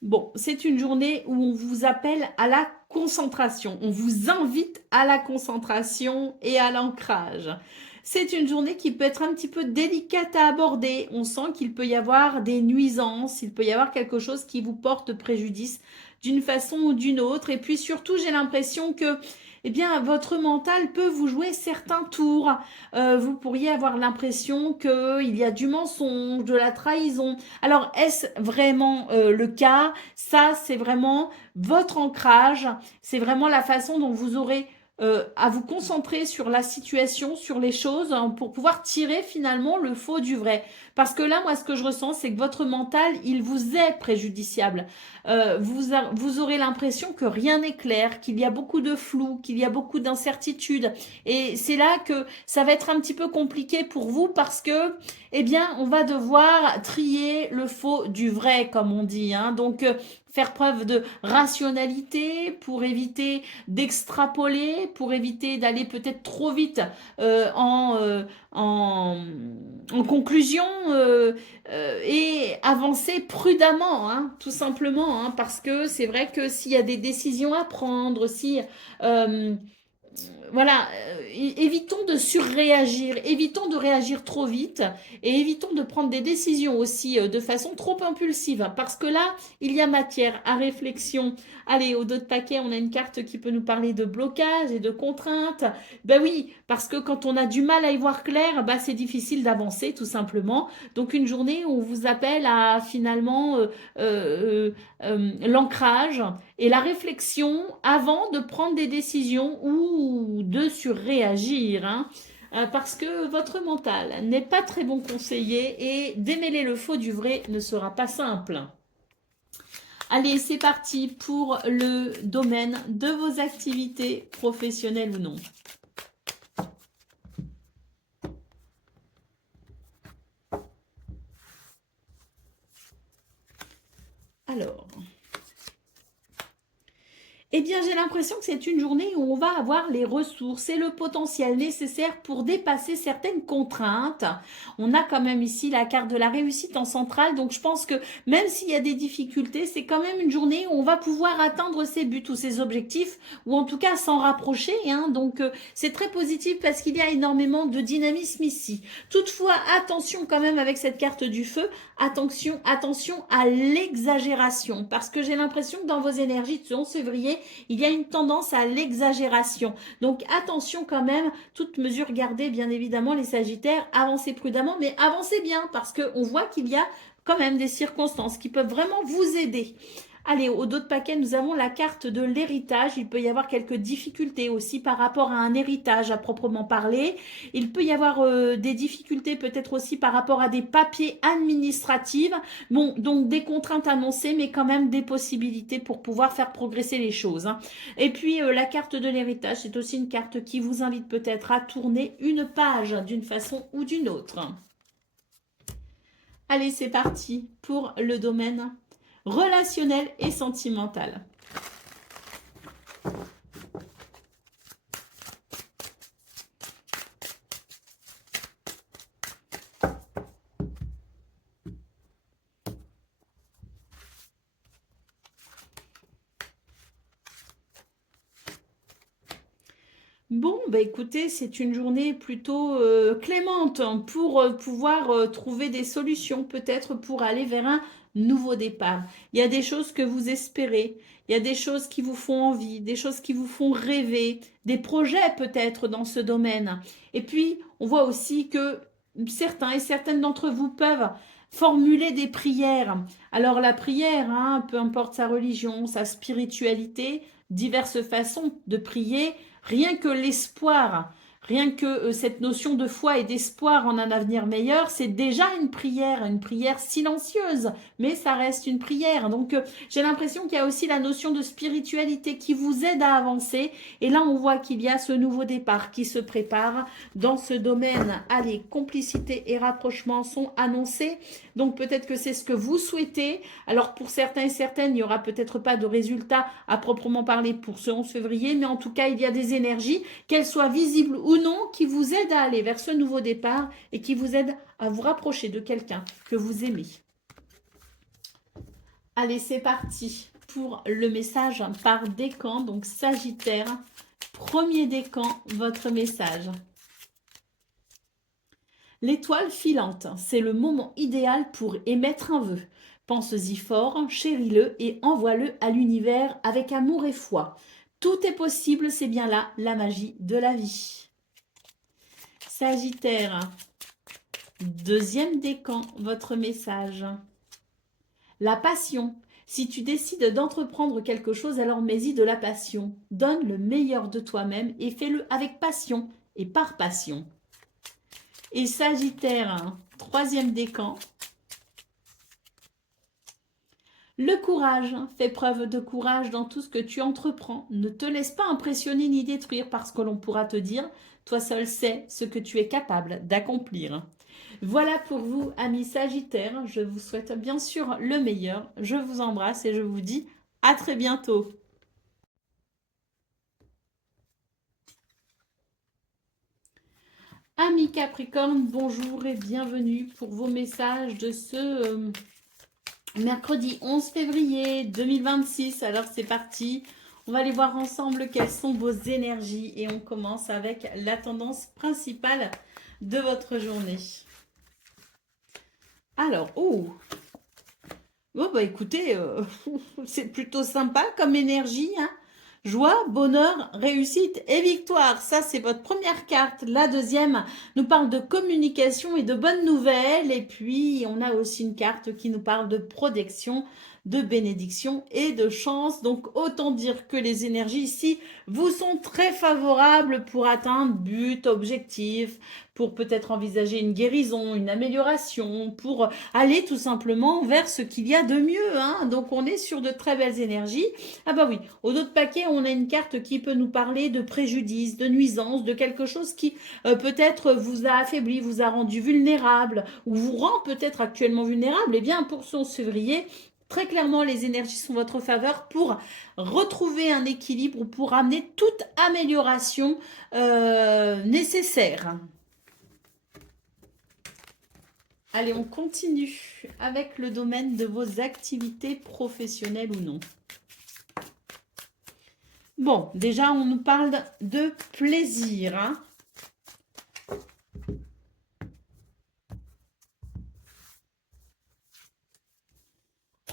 bon, c'est une journée où on vous appelle à la concentration. On vous invite à la concentration et à l'ancrage. C'est une journée qui peut être un petit peu délicate à aborder. On sent qu'il peut y avoir des nuisances, il peut y avoir quelque chose qui vous porte préjudice d'une façon ou d'une autre. Et puis surtout, j'ai l'impression que eh bien, votre mental peut vous jouer certains tours. Vous pourriez avoir l'impression qu'il y a du mensonge, de la trahison. Alors, est-ce vraiment le cas? Ça, c'est vraiment votre ancrage. C'est vraiment la façon dont vous aurez à vous concentrer sur la situation, sur les choses, hein, pour pouvoir tirer finalement le faux du vrai. Parce que là, moi, ce que je ressens, c'est que votre mental, il vous est préjudiciable. Vous aurez l'impression que rien n'est clair, qu'il y a beaucoup de flou, qu'il y a beaucoup d'incertitudes. Et c'est là que ça va être un petit peu compliqué pour vous parce que, eh bien, on va devoir trier le faux du vrai, comme on dit, hein. Donc, faire preuve de rationalité pour éviter d'extrapoler, pour éviter d'aller peut-être trop vite euh, en, euh, en, en conclusion, et avancer prudemment, hein, tout simplement, hein, parce que c'est vrai que s'il y a des décisions à prendre, si euh, voilà, évitons de surréagir, évitons de réagir trop vite et évitons de prendre des décisions aussi de façon trop impulsive parce que là, il y a matière à réflexion. Allez, au dos de paquet, on a une carte qui peut nous parler de blocage et de contraintes. Ben oui, parce que quand on a du mal à y voir clair, ben c'est difficile d'avancer tout simplement. Donc une journée où on vous appelle à finalement l'ancrage et la réflexion avant de prendre des décisions ou de surréagir, hein, parce que votre mental n'est pas très bon conseiller et démêler le faux du vrai ne sera pas simple. Allez, c'est parti pour le domaine de vos activités professionnelles ou non. Alors, eh bien, j'ai l'impression que c'est une journée où on va avoir les ressources et le potentiel nécessaire pour dépasser certaines contraintes. On a quand même ici la carte de la réussite en centrale, donc je pense que même s'il y a des difficultés, c'est quand même une journée où on va pouvoir atteindre ses buts ou ses objectifs, ou en tout cas s'en rapprocher, hein. Donc, c'est très positif parce qu'il y a énormément de dynamisme ici. Toutefois, attention quand même avec cette carte du feu, attention à l'exagération, parce que j'ai l'impression que dans vos énergies de ce 11 février, il y a une tendance à l'exagération. Donc attention quand même, toute mesure gardée, bien évidemment, les Sagittaires, avancez prudemment, mais avancez bien, parce qu'on voit qu'il y a quand même des circonstances qui peuvent vraiment vous aider. Allez, au dos de paquet, nous avons la carte de l'héritage. Il peut y avoir quelques difficultés aussi par rapport à un héritage à proprement parler. Il peut y avoir des difficultés peut-être aussi par rapport à des papiers administratifs. Bon, donc des contraintes annoncées, mais quand même des possibilités pour pouvoir faire progresser les choses, hein. Et puis, la carte de l'héritage, c'est aussi une carte qui vous invite peut-être à tourner une page d'une façon ou d'une autre. Allez, c'est parti pour le domaine relationnel et sentimental. Bon, bah écoutez, c'est une journée plutôt clémente, hein, pour pouvoir trouver des solutions, peut-être pour aller vers un nouveau départ. Il y a des choses que vous espérez, il y a des choses qui vous font envie, des choses qui vous font rêver, des projets peut-être dans ce domaine. Et puis, on voit aussi que certains et certaines d'entre vous peuvent formuler des prières. Alors la prière, hein, peu importe sa religion, sa spiritualité, diverses façons de prier. Rien que l'espoir, rien que cette notion de foi et d'espoir en un avenir meilleur, c'est déjà une prière silencieuse, mais ça reste une prière. Donc j'ai l'impression qu'il y a aussi la notion de spiritualité qui vous aide à avancer. Et là, on voit qu'il y a ce nouveau départ qui se prépare dans ce domaine. Allez, complicité et rapprochement sont annoncés. Donc peut-être que c'est ce que vous souhaitez. Alors pour certains et certaines, il n'y aura peut-être pas de résultat à proprement parler pour ce 11 février, mais en tout cas, il y a des énergies, qu'elles soient visibles ou non, qui vous aident à aller vers ce nouveau départ et qui vous aident à vous rapprocher de quelqu'un que vous aimez. Allez, c'est parti pour le message par décan, donc Sagittaire. Premier décan, votre message. L'étoile filante, c'est le moment idéal pour émettre un vœu. Pense-y fort, chéris-le et envoie-le à l'univers avec amour et foi. Tout est possible, c'est bien là la magie de la vie. Sagittaire, deuxième décan, votre message. La passion, Si tu décides d'entreprendre quelque chose, alors mets-y de la passion. Donne le meilleur de toi-même et fais-le avec passion et par passion. Et Sagittaire, hein, troisième décan. Le courage, hein, fais preuve de courage dans tout ce que tu entreprends. Ne te laisse pas impressionner ni détruire parce que l'on pourra te dire, toi seul sais ce que tu es capable d'accomplir. Voilà pour vous, amis Sagittaires. Je vous souhaite bien sûr le meilleur. Je vous embrasse et je vous dis à très bientôt. Amis Capricorne, bonjour et bienvenue pour vos messages de ce mercredi 11 février 2026. Alors c'est parti, on va aller voir ensemble quelles sont vos énergies et on commence avec la tendance principale de votre journée. Alors, oh, bah écoutez, c'est plutôt sympa comme énergie, hein. Joie, bonheur, réussite et victoire. Ça, c'est votre première carte. La deuxième nous parle de communication et de bonnes nouvelles. Et puis, on a aussi une carte qui nous parle de protection, de bénédiction et de chance. Donc, autant dire que les énergies ici vous sont très favorables pour atteindre but, objectif, pour peut-être envisager une guérison, une amélioration, pour aller tout simplement vers ce qu'il y a de mieux, hein. Donc, on est sur de très belles énergies. Ah bah oui, au autre paquet, on a une carte qui peut nous parler de préjudice, de nuisance, de quelque chose qui peut-être vous a affaibli, vous a rendu vulnérable ou vous rend peut-être actuellement vulnérable. Eh bien, pour ce 11 février, très clairement, les énergies sont en votre faveur pour retrouver un équilibre, pour amener toute amélioration nécessaire. Allez, on continue avec le domaine de vos activités professionnelles ou non. Bon, déjà, on nous parle de plaisir, hein.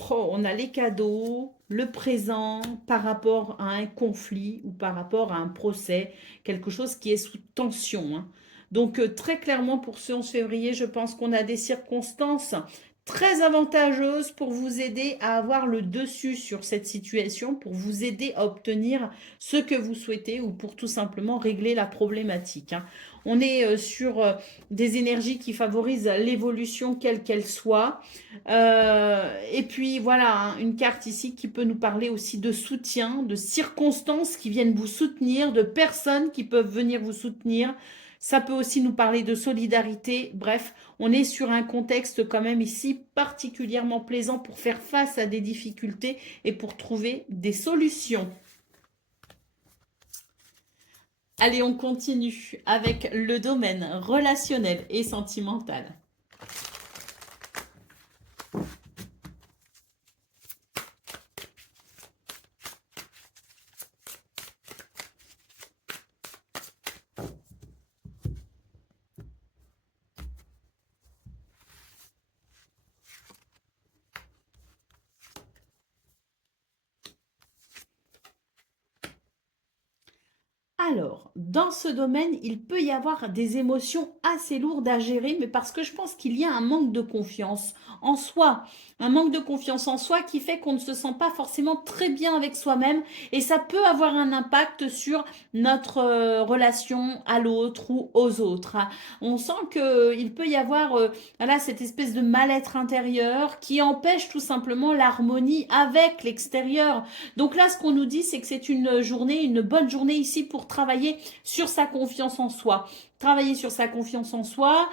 Oh, on a les cadeaux, le présent par rapport à un conflit ou par rapport à un procès, quelque chose qui est sous tension, hein. Donc, très clairement, pour ce 11 février, je pense qu'on a des circonstances très avantageuses pour vous aider à avoir le dessus sur cette situation, pour vous aider à obtenir ce que vous souhaitez ou pour tout simplement régler la problématique, hein. On est sur des énergies qui favorisent l'évolution quelle qu'elle soit. Et puis voilà, hein, une carte ici qui peut nous parler aussi de soutien, de circonstances qui viennent vous soutenir, de personnes qui peuvent venir vous soutenir. Ça peut aussi nous parler de solidarité. Bref, on est sur un contexte quand même ici particulièrement plaisant pour faire face à des difficultés et pour trouver des solutions. Allez, on continue avec le domaine relationnel et sentimental. Alors, dans ce domaine, il peut y avoir des émotions assez lourdes à gérer, mais parce que je pense qu'il y a un manque de confiance en soi, un manque de confiance en soi qui fait qu'on ne se sent pas forcément très bien avec soi-même et ça peut avoir un impact sur notre relation à l'autre ou aux autres. On sent qu'il peut y avoir voilà, cette espèce de mal-être intérieur qui empêche tout simplement l'harmonie avec l'extérieur. Donc là, ce qu'on nous dit, c'est que c'est une journée, une bonne journée ici pour travailler sur sa confiance en soi. Travailler sur sa confiance en soi,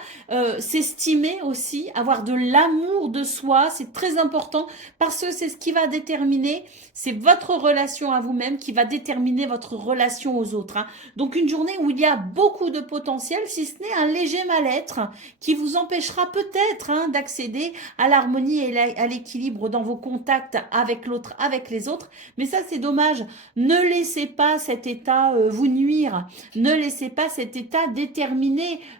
s'estimer aussi, avoir de l'amour de soi, c'est très important parce que c'est ce qui va déterminer, c'est votre relation à vous-même qui va déterminer votre relation aux autres, hein. Donc une journée où il y a beaucoup de potentiel, si ce n'est un léger mal-être qui vous empêchera peut-être hein, d'accéder à l'harmonie et à l'équilibre dans vos contacts avec l'autre, avec les autres. Mais ça, c'est dommage. Ne laissez pas cet état vous nuire. Ne laissez pas cet état déterminer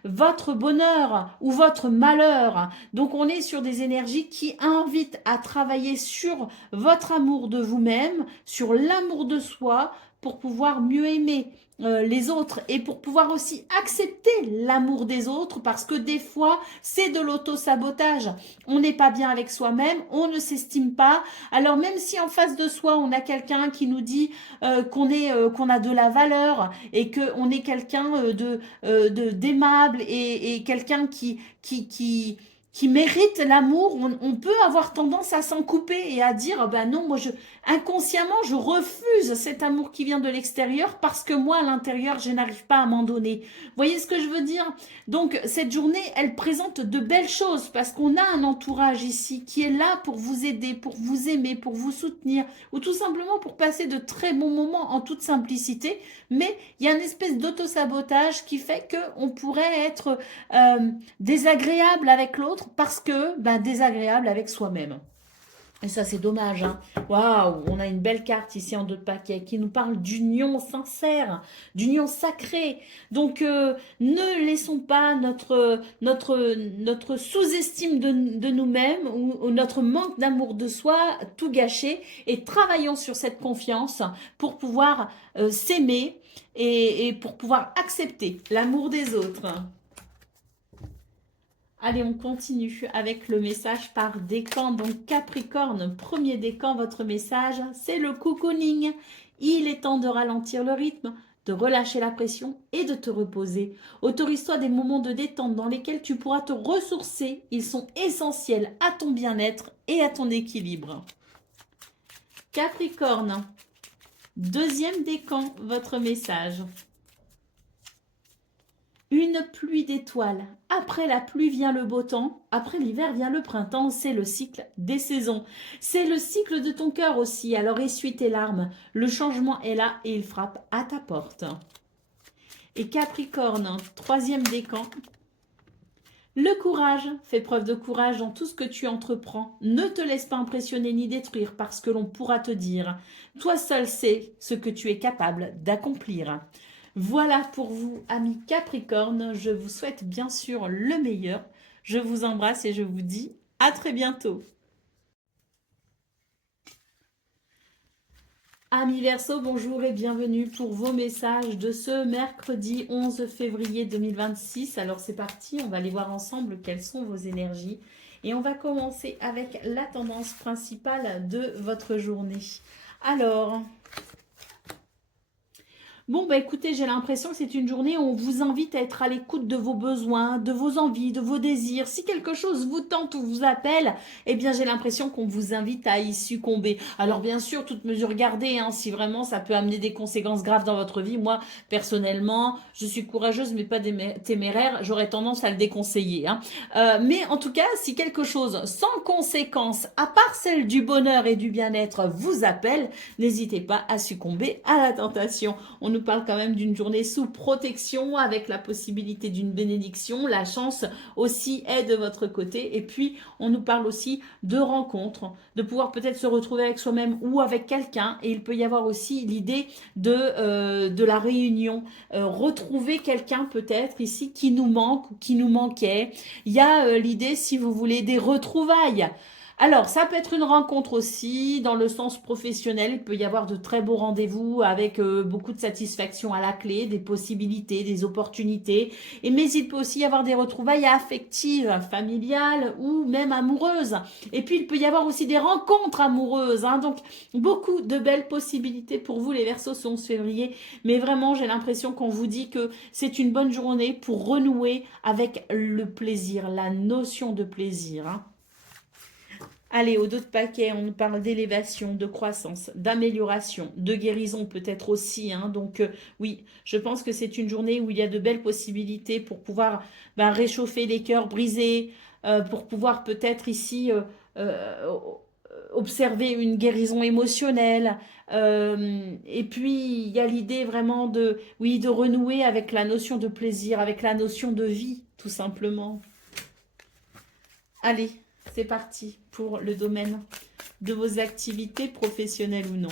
votre bonheur ou votre malheur. Donc, on est sur des énergies qui invitent à travailler sur votre amour de vous-même, sur l'amour de soi, pour pouvoir mieux aimer les autres et pour pouvoir aussi accepter l'amour des autres parce que des fois, c'est de l'auto-sabotage. On n'est pas bien avec soi-même, on ne s'estime pas. Alors même si en face de soi, on a quelqu'un qui nous dit qu'on a de la valeur et qu'on est quelqu'un d'aimable et quelqu'un qui mérite l'amour, on peut avoir tendance à s'en couper et à dire ah ben non, moi inconsciemment je refuse cet amour qui vient de l'extérieur parce que moi à l'intérieur je n'arrive pas à m'en donner. Vous voyez ce que je veux dire? Donc cette journée elle présente de belles choses parce qu'on a un entourage ici qui est là pour vous aider, pour vous aimer, pour vous soutenir ou tout simplement pour passer de très bons moments en toute simplicité. Mais il y a une espèce d'auto-sabotage qui fait qu'on pourrait être désagréable avec l'autre parce que désagréable avec soi-même. Et ça, c'est dommage. Hein. Waouh, on a une belle carte ici en 2 paquets qui nous parle d'union sincère, d'union sacrée. Donc, ne laissons pas notre sous-estime de nous-mêmes ou notre manque d'amour de soi tout gâcher et travaillons sur cette confiance pour pouvoir s'aimer et pour pouvoir accepter l'amour des autres. Allez, on continue avec le message par décan. Donc, Capricorne, premier décan, votre message, c'est le cocooning. Il est temps de ralentir le rythme, de relâcher la pression et de te reposer. Autorise-toi des moments de détente dans lesquels tu pourras te ressourcer. Ils sont essentiels à ton bien-être et à ton équilibre. Capricorne, deuxième décan, votre message. Une pluie d'étoiles. Après la pluie vient le beau temps. Après l'hiver vient le printemps. C'est le cycle des saisons. C'est le cycle de ton cœur aussi. Alors essuie tes larmes. Le changement est là et il frappe à ta porte. Et Capricorne, troisième décan. Le courage. Fais preuve de courage dans tout ce que tu entreprends. Ne te laisse pas impressionner ni détruire parce que l'on pourra te dire. Toi seul sais ce que tu es capable d'accomplir. Voilà pour vous, amis Capricorne. Je vous souhaite bien sûr le meilleur. Je vous embrasse et je vous dis à très bientôt. Amis Verseau, bonjour et bienvenue pour vos messages de ce mercredi 11 février 2026. Alors c'est parti, on va aller voir ensemble quelles sont vos énergies. Et on va commencer avec la tendance principale de votre journée. Alors... Bon, bah écoutez, j'ai l'impression que c'est une journée où on vous invite à être à l'écoute de vos besoins, de vos envies, de vos désirs. Si quelque chose vous tente ou vous appelle, eh bien j'ai l'impression qu'on vous invite à y succomber. Alors bien sûr, toute mesure gardée, hein, si vraiment ça peut amener des conséquences graves dans votre vie. Moi, personnellement, je suis courageuse mais pas téméraire, j'aurais tendance à le déconseiller. Hein. Mais en tout cas, si quelque chose sans conséquence, à part celle du bonheur et du bien-être, vous appelle, n'hésitez pas à succomber à la tentation. On nous parle quand même d'une journée sous protection avec la possibilité d'une bénédiction. La chance aussi est de votre côté. Et puis, on nous parle aussi de rencontres, de pouvoir peut-être se retrouver avec soi-même ou avec quelqu'un. Et il peut y avoir aussi l'idée de la réunion. Retrouver quelqu'un peut-être ici qui nous manque ou qui nous manquait. Il y a l'idée, si vous voulez, des retrouvailles. Alors, ça peut être une rencontre aussi, dans le sens professionnel, il peut y avoir de très beaux rendez-vous avec beaucoup de satisfaction à la clé, des possibilités, des opportunités. Mais il peut aussi y avoir des retrouvailles affectives, familiales ou même amoureuses. Et puis, il peut y avoir aussi des rencontres amoureuses. Hein, donc, beaucoup de belles possibilités pour vous, les Verseaux, ce 11 février. Mais vraiment, j'ai l'impression qu'on vous dit que c'est une bonne journée pour renouer avec le plaisir, la notion de plaisir. Hein. Allez, au dos de paquet, on nous parle d'élévation, de croissance, d'amélioration, de guérison peut-être aussi. Hein. Donc oui, je pense que c'est une journée où il y a de belles possibilités pour pouvoir réchauffer les cœurs brisés, pour pouvoir peut-être ici observer une guérison émotionnelle. Et puis, il y a l'idée vraiment de renouer avec la notion de plaisir, avec la notion de vie, tout simplement. Allez. C'est parti pour le domaine de vos activités professionnelles ou non.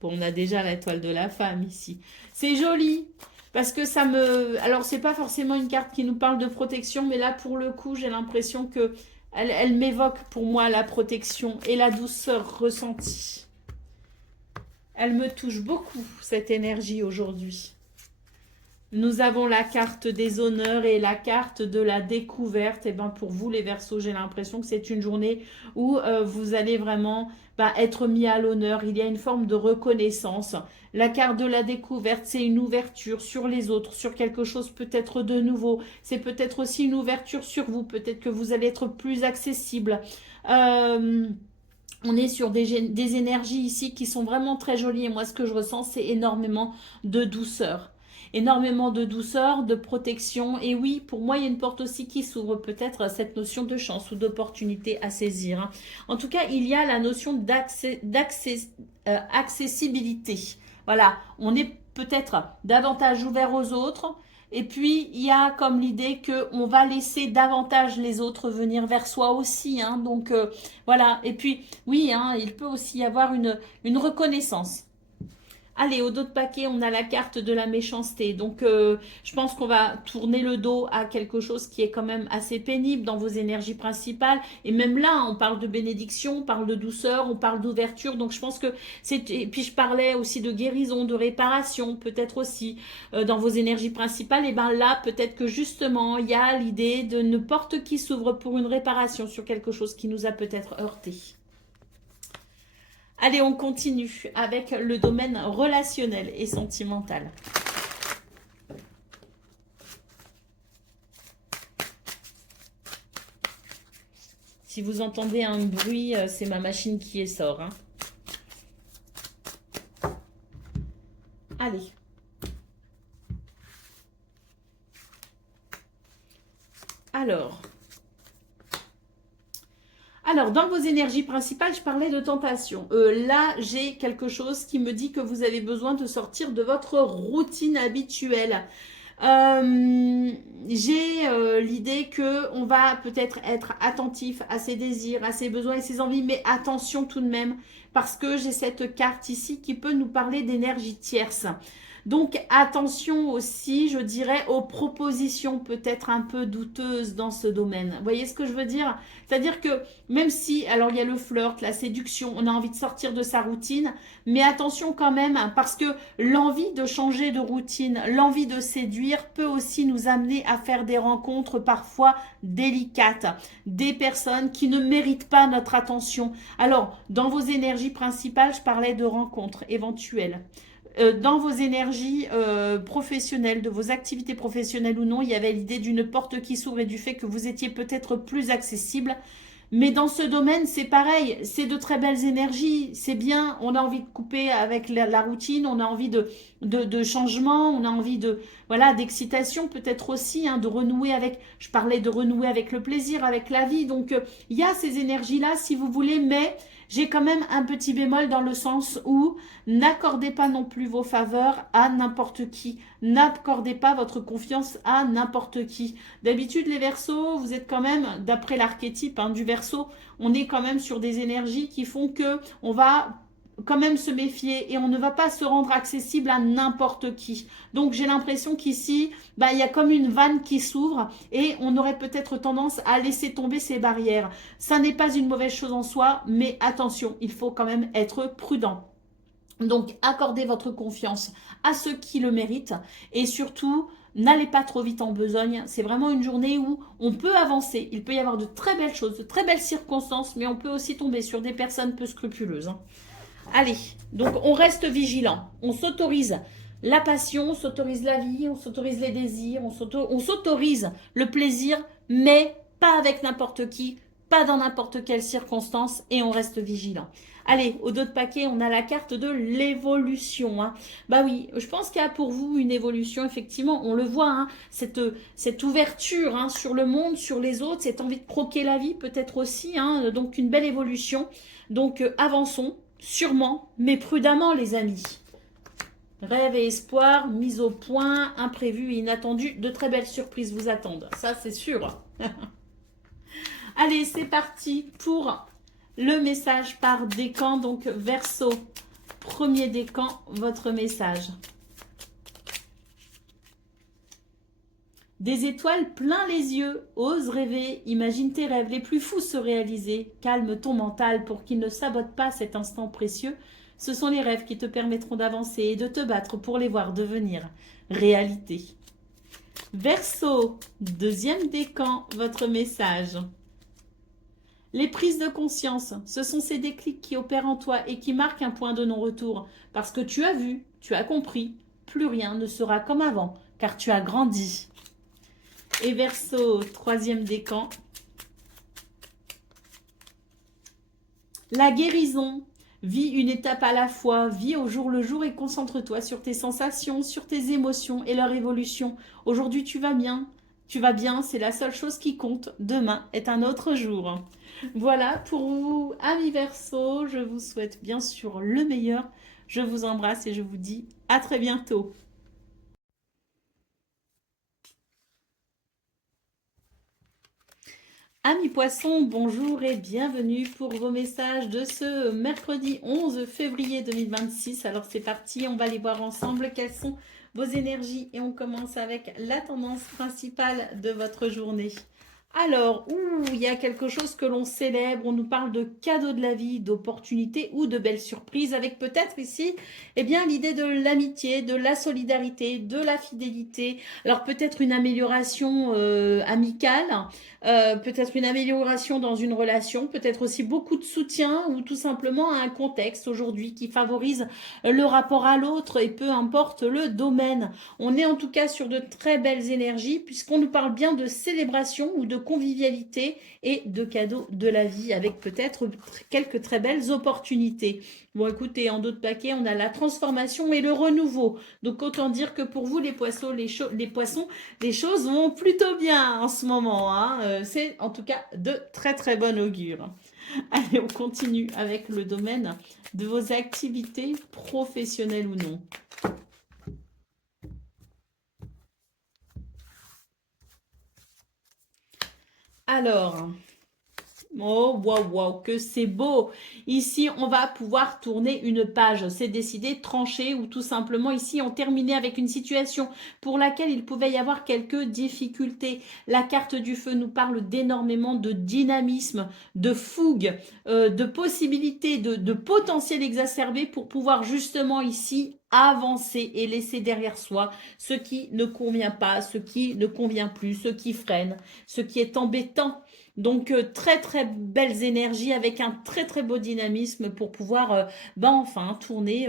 Bon, on a déjà la toile de la femme ici. C'est joli parce que ça me... Alors, c'est pas forcément une carte qui nous parle de protection, mais là, pour le coup, j'ai l'impression que elle m'évoque pour moi la protection et la douceur ressentie. Elle me touche beaucoup, cette énergie aujourd'hui. Nous avons la carte des honneurs et la carte de la découverte. Et ben pour vous, les Verseaux, j'ai l'impression que c'est une journée où vous allez vraiment être mis à l'honneur. Il y a une forme de reconnaissance. La carte de la découverte, c'est une ouverture sur les autres, sur quelque chose peut-être de nouveau. C'est peut-être aussi une ouverture sur vous. Peut-être que vous allez être plus accessible. On est sur des énergies ici qui sont vraiment très jolies. Et moi, ce que je ressens, c'est énormément de douceur. Énormément de douceur, de protection. Et oui, pour moi, il y a une porte aussi qui s'ouvre, peut-être cette notion de chance ou d'opportunité à saisir, hein. En tout cas, il y a la notion d'accessibilité. Voilà, on est peut-être davantage ouvert aux autres. Et puis, il y a comme l'idée qu'on va laisser davantage les autres venir vers soi aussi, hein. Donc, voilà. Et puis, oui, hein, il peut aussi y avoir une reconnaissance. Allez, au dos de paquet, on a la carte de la méchanceté. Donc, je pense qu'on va tourner le dos à quelque chose qui est quand même assez pénible dans vos énergies principales. Et même là, on parle de bénédiction, on parle de douceur, on parle d'ouverture. Donc, je pense que c'est... Et puis, je parlais aussi de guérison, de réparation, peut-être aussi dans vos énergies principales. Et bien là, peut-être que justement, il y a l'idée de ne porte qui s'ouvre pour une réparation sur quelque chose qui nous a peut-être heurté. Allez, on continue avec le domaine relationnel et sentimental. Si vous entendez un bruit, c'est ma machine qui sort, hein. Allez. Alors, dans vos énergies principales, je parlais de tentation. Là, j'ai quelque chose qui me dit que vous avez besoin de sortir de votre routine habituelle. J'ai l'idée que on va peut-être être attentif à ses désirs, à ses besoins et ses envies, mais attention tout de même, parce que j'ai cette carte ici qui peut nous parler d'énergie tierce. Donc attention aussi, je dirais, aux propositions peut-être un peu douteuses dans ce domaine. Vous voyez ce que je veux dire? C'est-à-dire que même si, alors il y a le flirt, la séduction, on a envie de sortir de sa routine, mais attention quand même, parce que l'envie de changer de routine, l'envie de séduire peut aussi nous amener à faire des rencontres parfois délicates, des personnes qui ne méritent pas notre attention. Alors, dans vos énergies principales, je parlais de rencontres éventuelles. Dans vos énergies professionnelles, de vos activités professionnelles ou non, il y avait l'idée d'une porte qui s'ouvre et du fait que vous étiez peut-être plus accessible. Mais dans ce domaine, c'est pareil, c'est de très belles énergies, c'est bien, on a envie de couper avec la routine, on a envie de changement, on a envie de, voilà, d'excitation peut-être aussi, hein, de renouer avec, je parlais de renouer avec le plaisir, avec la vie, donc il y a ces énergies-là si vous voulez, mais j'ai quand même un petit bémol dans le sens où n'accordez pas non plus vos faveurs à n'importe qui. N'accordez pas votre confiance à n'importe qui. D'habitude, les Verseaux, vous êtes quand même, d'après l'archétype du Verseau, on est quand même sur des énergies qui font que on va quand même se méfier et on ne va pas se rendre accessible à n'importe qui. Donc j'ai l'impression qu'ici, il y a comme une vanne qui s'ouvre et on aurait peut-être tendance à laisser tomber ces barrières. Ça n'est pas une mauvaise chose en soi, mais attention, il faut quand même être prudent. Donc accordez votre confiance à ceux qui le méritent et surtout n'allez pas trop vite en besogne. C'est vraiment une journée où on peut avancer. Il peut y avoir de très belles choses, de très belles circonstances, mais on peut aussi tomber sur des personnes peu scrupuleuses, hein. Allez, donc on reste vigilant, on s'autorise la passion, on s'autorise la vie, on s'autorise les désirs, on s'autorise le plaisir, mais pas avec n'importe qui, pas dans n'importe quelle circonstance, et on reste vigilant. Allez, au dos de paquet, on a la carte de l'évolution, hein. Bah oui, je pense qu'il y a pour vous une évolution, effectivement, on le voit, hein, cette ouverture, hein, sur le monde, sur les autres, cette envie de croquer la vie peut-être aussi, hein, donc une belle évolution. Donc avançons, sûrement, mais prudemment les amis. Rêve et espoir, mise au point, imprévu et inattendu, de très belles surprises vous attendent, ça c'est sûr. Allez, c'est parti pour le message par décan, donc Verseau, premier décan, votre message. Des étoiles plein les yeux, ose rêver, imagine tes rêves les plus fous se réaliser, calme ton mental pour qu'il ne sabote pas cet instant précieux. Ce sont les rêves qui te permettront d'avancer et de te battre pour les voir devenir réalité. Verseau, deuxième décan, votre message. Les prises de conscience, ce sont ces déclics qui opèrent en toi et qui marquent un point de non-retour. Parce que tu as vu, tu as compris, plus rien ne sera comme avant, car tu as grandi. Et Verseau, troisième décan. La guérison. Vis une étape à la fois, vis au jour le jour et concentre-toi sur tes sensations, sur tes émotions et leur évolution. Aujourd'hui, tu vas bien, c'est la seule chose qui compte. Demain est un autre jour. Voilà pour vous, amis Verseau. Je vous souhaite bien sûr le meilleur. Je vous embrasse et je vous dis à très bientôt. Amis poissons, bonjour et bienvenue pour vos messages de ce mercredi 11 février 2026. Alors c'est parti, on va les voir ensemble quelles sont vos énergies et on commence avec la tendance principale de votre journée. Alors, il y a quelque chose que l'on célèbre, on nous parle de cadeaux de la vie, d'opportunités ou de belles surprises avec peut-être ici, eh bien, l'idée de l'amitié, de la solidarité, de la fidélité. Alors peut-être une amélioration amicale, peut-être une amélioration dans une relation, peut-être aussi beaucoup de soutien ou tout simplement un contexte aujourd'hui qui favorise le rapport à l'autre et peu importe le domaine. On est en tout cas sur de très belles énergies puisqu'on nous parle bien de célébration ou de convivialité et de cadeaux de la vie avec peut-être quelques très belles opportunités. Bon, écoutez, en d'autres paquets, on a la transformation et le renouveau. Donc, autant dire que pour vous, les poissons, les choses vont plutôt bien en ce moment. Hein. C'est en tout cas de très très bon augure. Allez, on continue avec le domaine de vos activités professionnelles ou non. Alors, oh, waouh, waouh, que c'est beau. Ici, on va pouvoir tourner une page. C'est décidé, tranché ou tout simplement ici, on terminait avec une situation pour laquelle il pouvait y avoir quelques difficultés. La carte du feu nous parle d'énormément de dynamisme, de fougue, de possibilités, de potentiel exacerbé pour pouvoir justement ici avancer et laisser derrière soi ce qui ne convient pas, ce qui ne convient plus, ce qui freine, ce qui est embêtant. Donc très très belles énergies avec un très très beau dynamisme pour pouvoir enfin tourner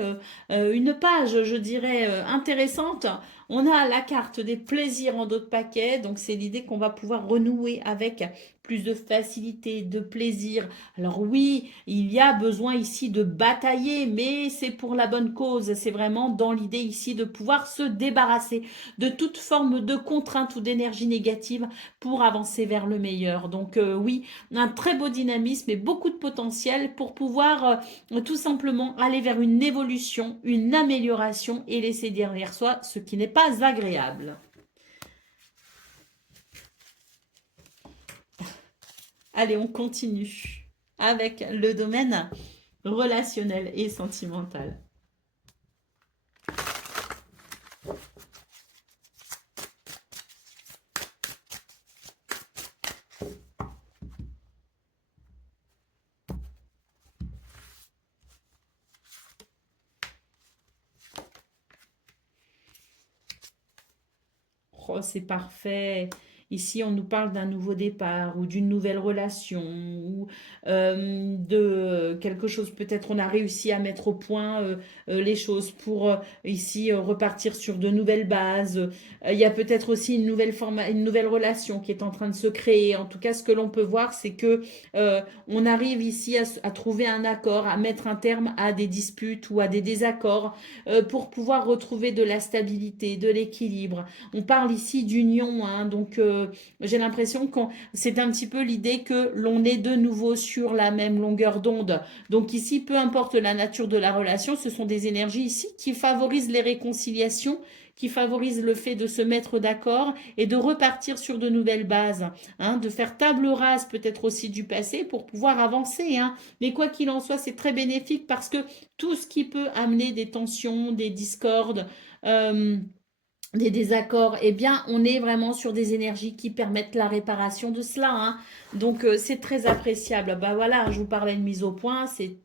une page, je dirais, intéressante. On a la carte des plaisirs en d'autres paquets, donc c'est l'idée qu'on va pouvoir renouer avec plus de facilité, de plaisir. Alors oui, il y a besoin ici de batailler, mais c'est pour la bonne cause. C'est vraiment dans l'idée ici de pouvoir se débarrasser de toute forme de contrainte ou d'énergie négative pour avancer vers le meilleur. Donc oui, un très beau dynamisme et beaucoup de potentiel pour pouvoir tout simplement aller vers une évolution, une amélioration et laisser derrière soi ce qui n'est pas agréable. Allez, on continue avec le domaine relationnel et sentimental. Oh, c'est parfait. Ici, on nous parle d'un nouveau départ ou d'une nouvelle relation ou de quelque chose. Peut-être on a réussi à mettre au point les choses pour ici repartir sur de nouvelles bases. Il y a peut-être aussi une nouvelle relation qui est en train de se créer. En tout cas, ce que l'on peut voir, c'est que on arrive ici à trouver un accord, à mettre un terme à des disputes ou à des désaccords pour pouvoir retrouver de la stabilité, de l'équilibre. On parle ici d'union, hein, donc j'ai l'impression que c'est un petit peu l'idée que l'on est de nouveau sur la même longueur d'onde. Donc ici, peu importe la nature de la relation, ce sont des énergies ici qui favorisent les réconciliations, qui favorisent le fait de se mettre d'accord et de repartir sur de nouvelles bases, hein, de faire table rase peut-être aussi du passé pour pouvoir avancer. Hein. Mais quoi qu'il en soit, c'est très bénéfique parce que tout ce qui peut amener des tensions, des discordes, des désaccords, eh bien, on est vraiment sur des énergies qui permettent la réparation de cela, hein. Donc, c'est très appréciable. Bah voilà, je vous parlais de mise au point. C'est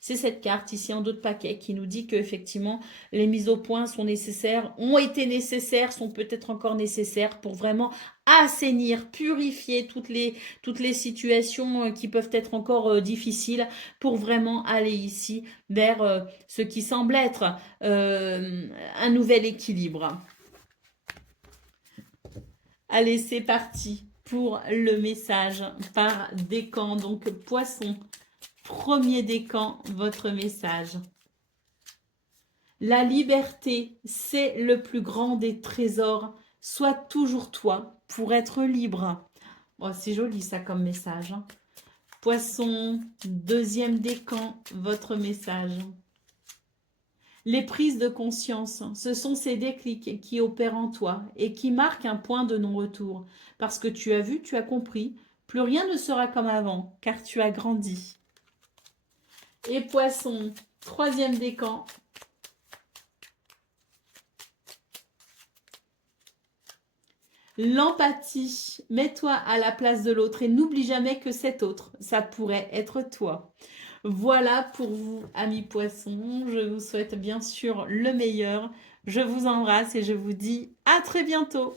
cette carte ici en dos de paquet qui nous dit qu'effectivement, les mises au point sont nécessaires, ont été nécessaires, sont peut-être encore nécessaires pour vraiment assainir, purifier toutes les situations qui peuvent être encore difficiles pour vraiment aller ici vers ce qui semble être un nouvel équilibre. Allez, c'est parti pour le message par décan. Donc, poisson, premier décan, votre message. La liberté, c'est le plus grand des trésors. Sois toujours toi pour être libre. Oh, c'est joli ça comme message, hein. Poisson, deuxième décan, votre message. Les prises de conscience, ce sont ces déclics qui opèrent en toi et qui marquent un point de non-retour. Parce que tu as vu, tu as compris, plus rien ne sera comme avant, car tu as grandi. Et poisson, troisième décan. L'empathie, mets-toi à la place de l'autre et n'oublie jamais que cet autre, ça pourrait être toi. Voilà pour vous, amis poissons. Je vous souhaite bien sûr le meilleur. Je vous embrasse et je vous dis à très bientôt.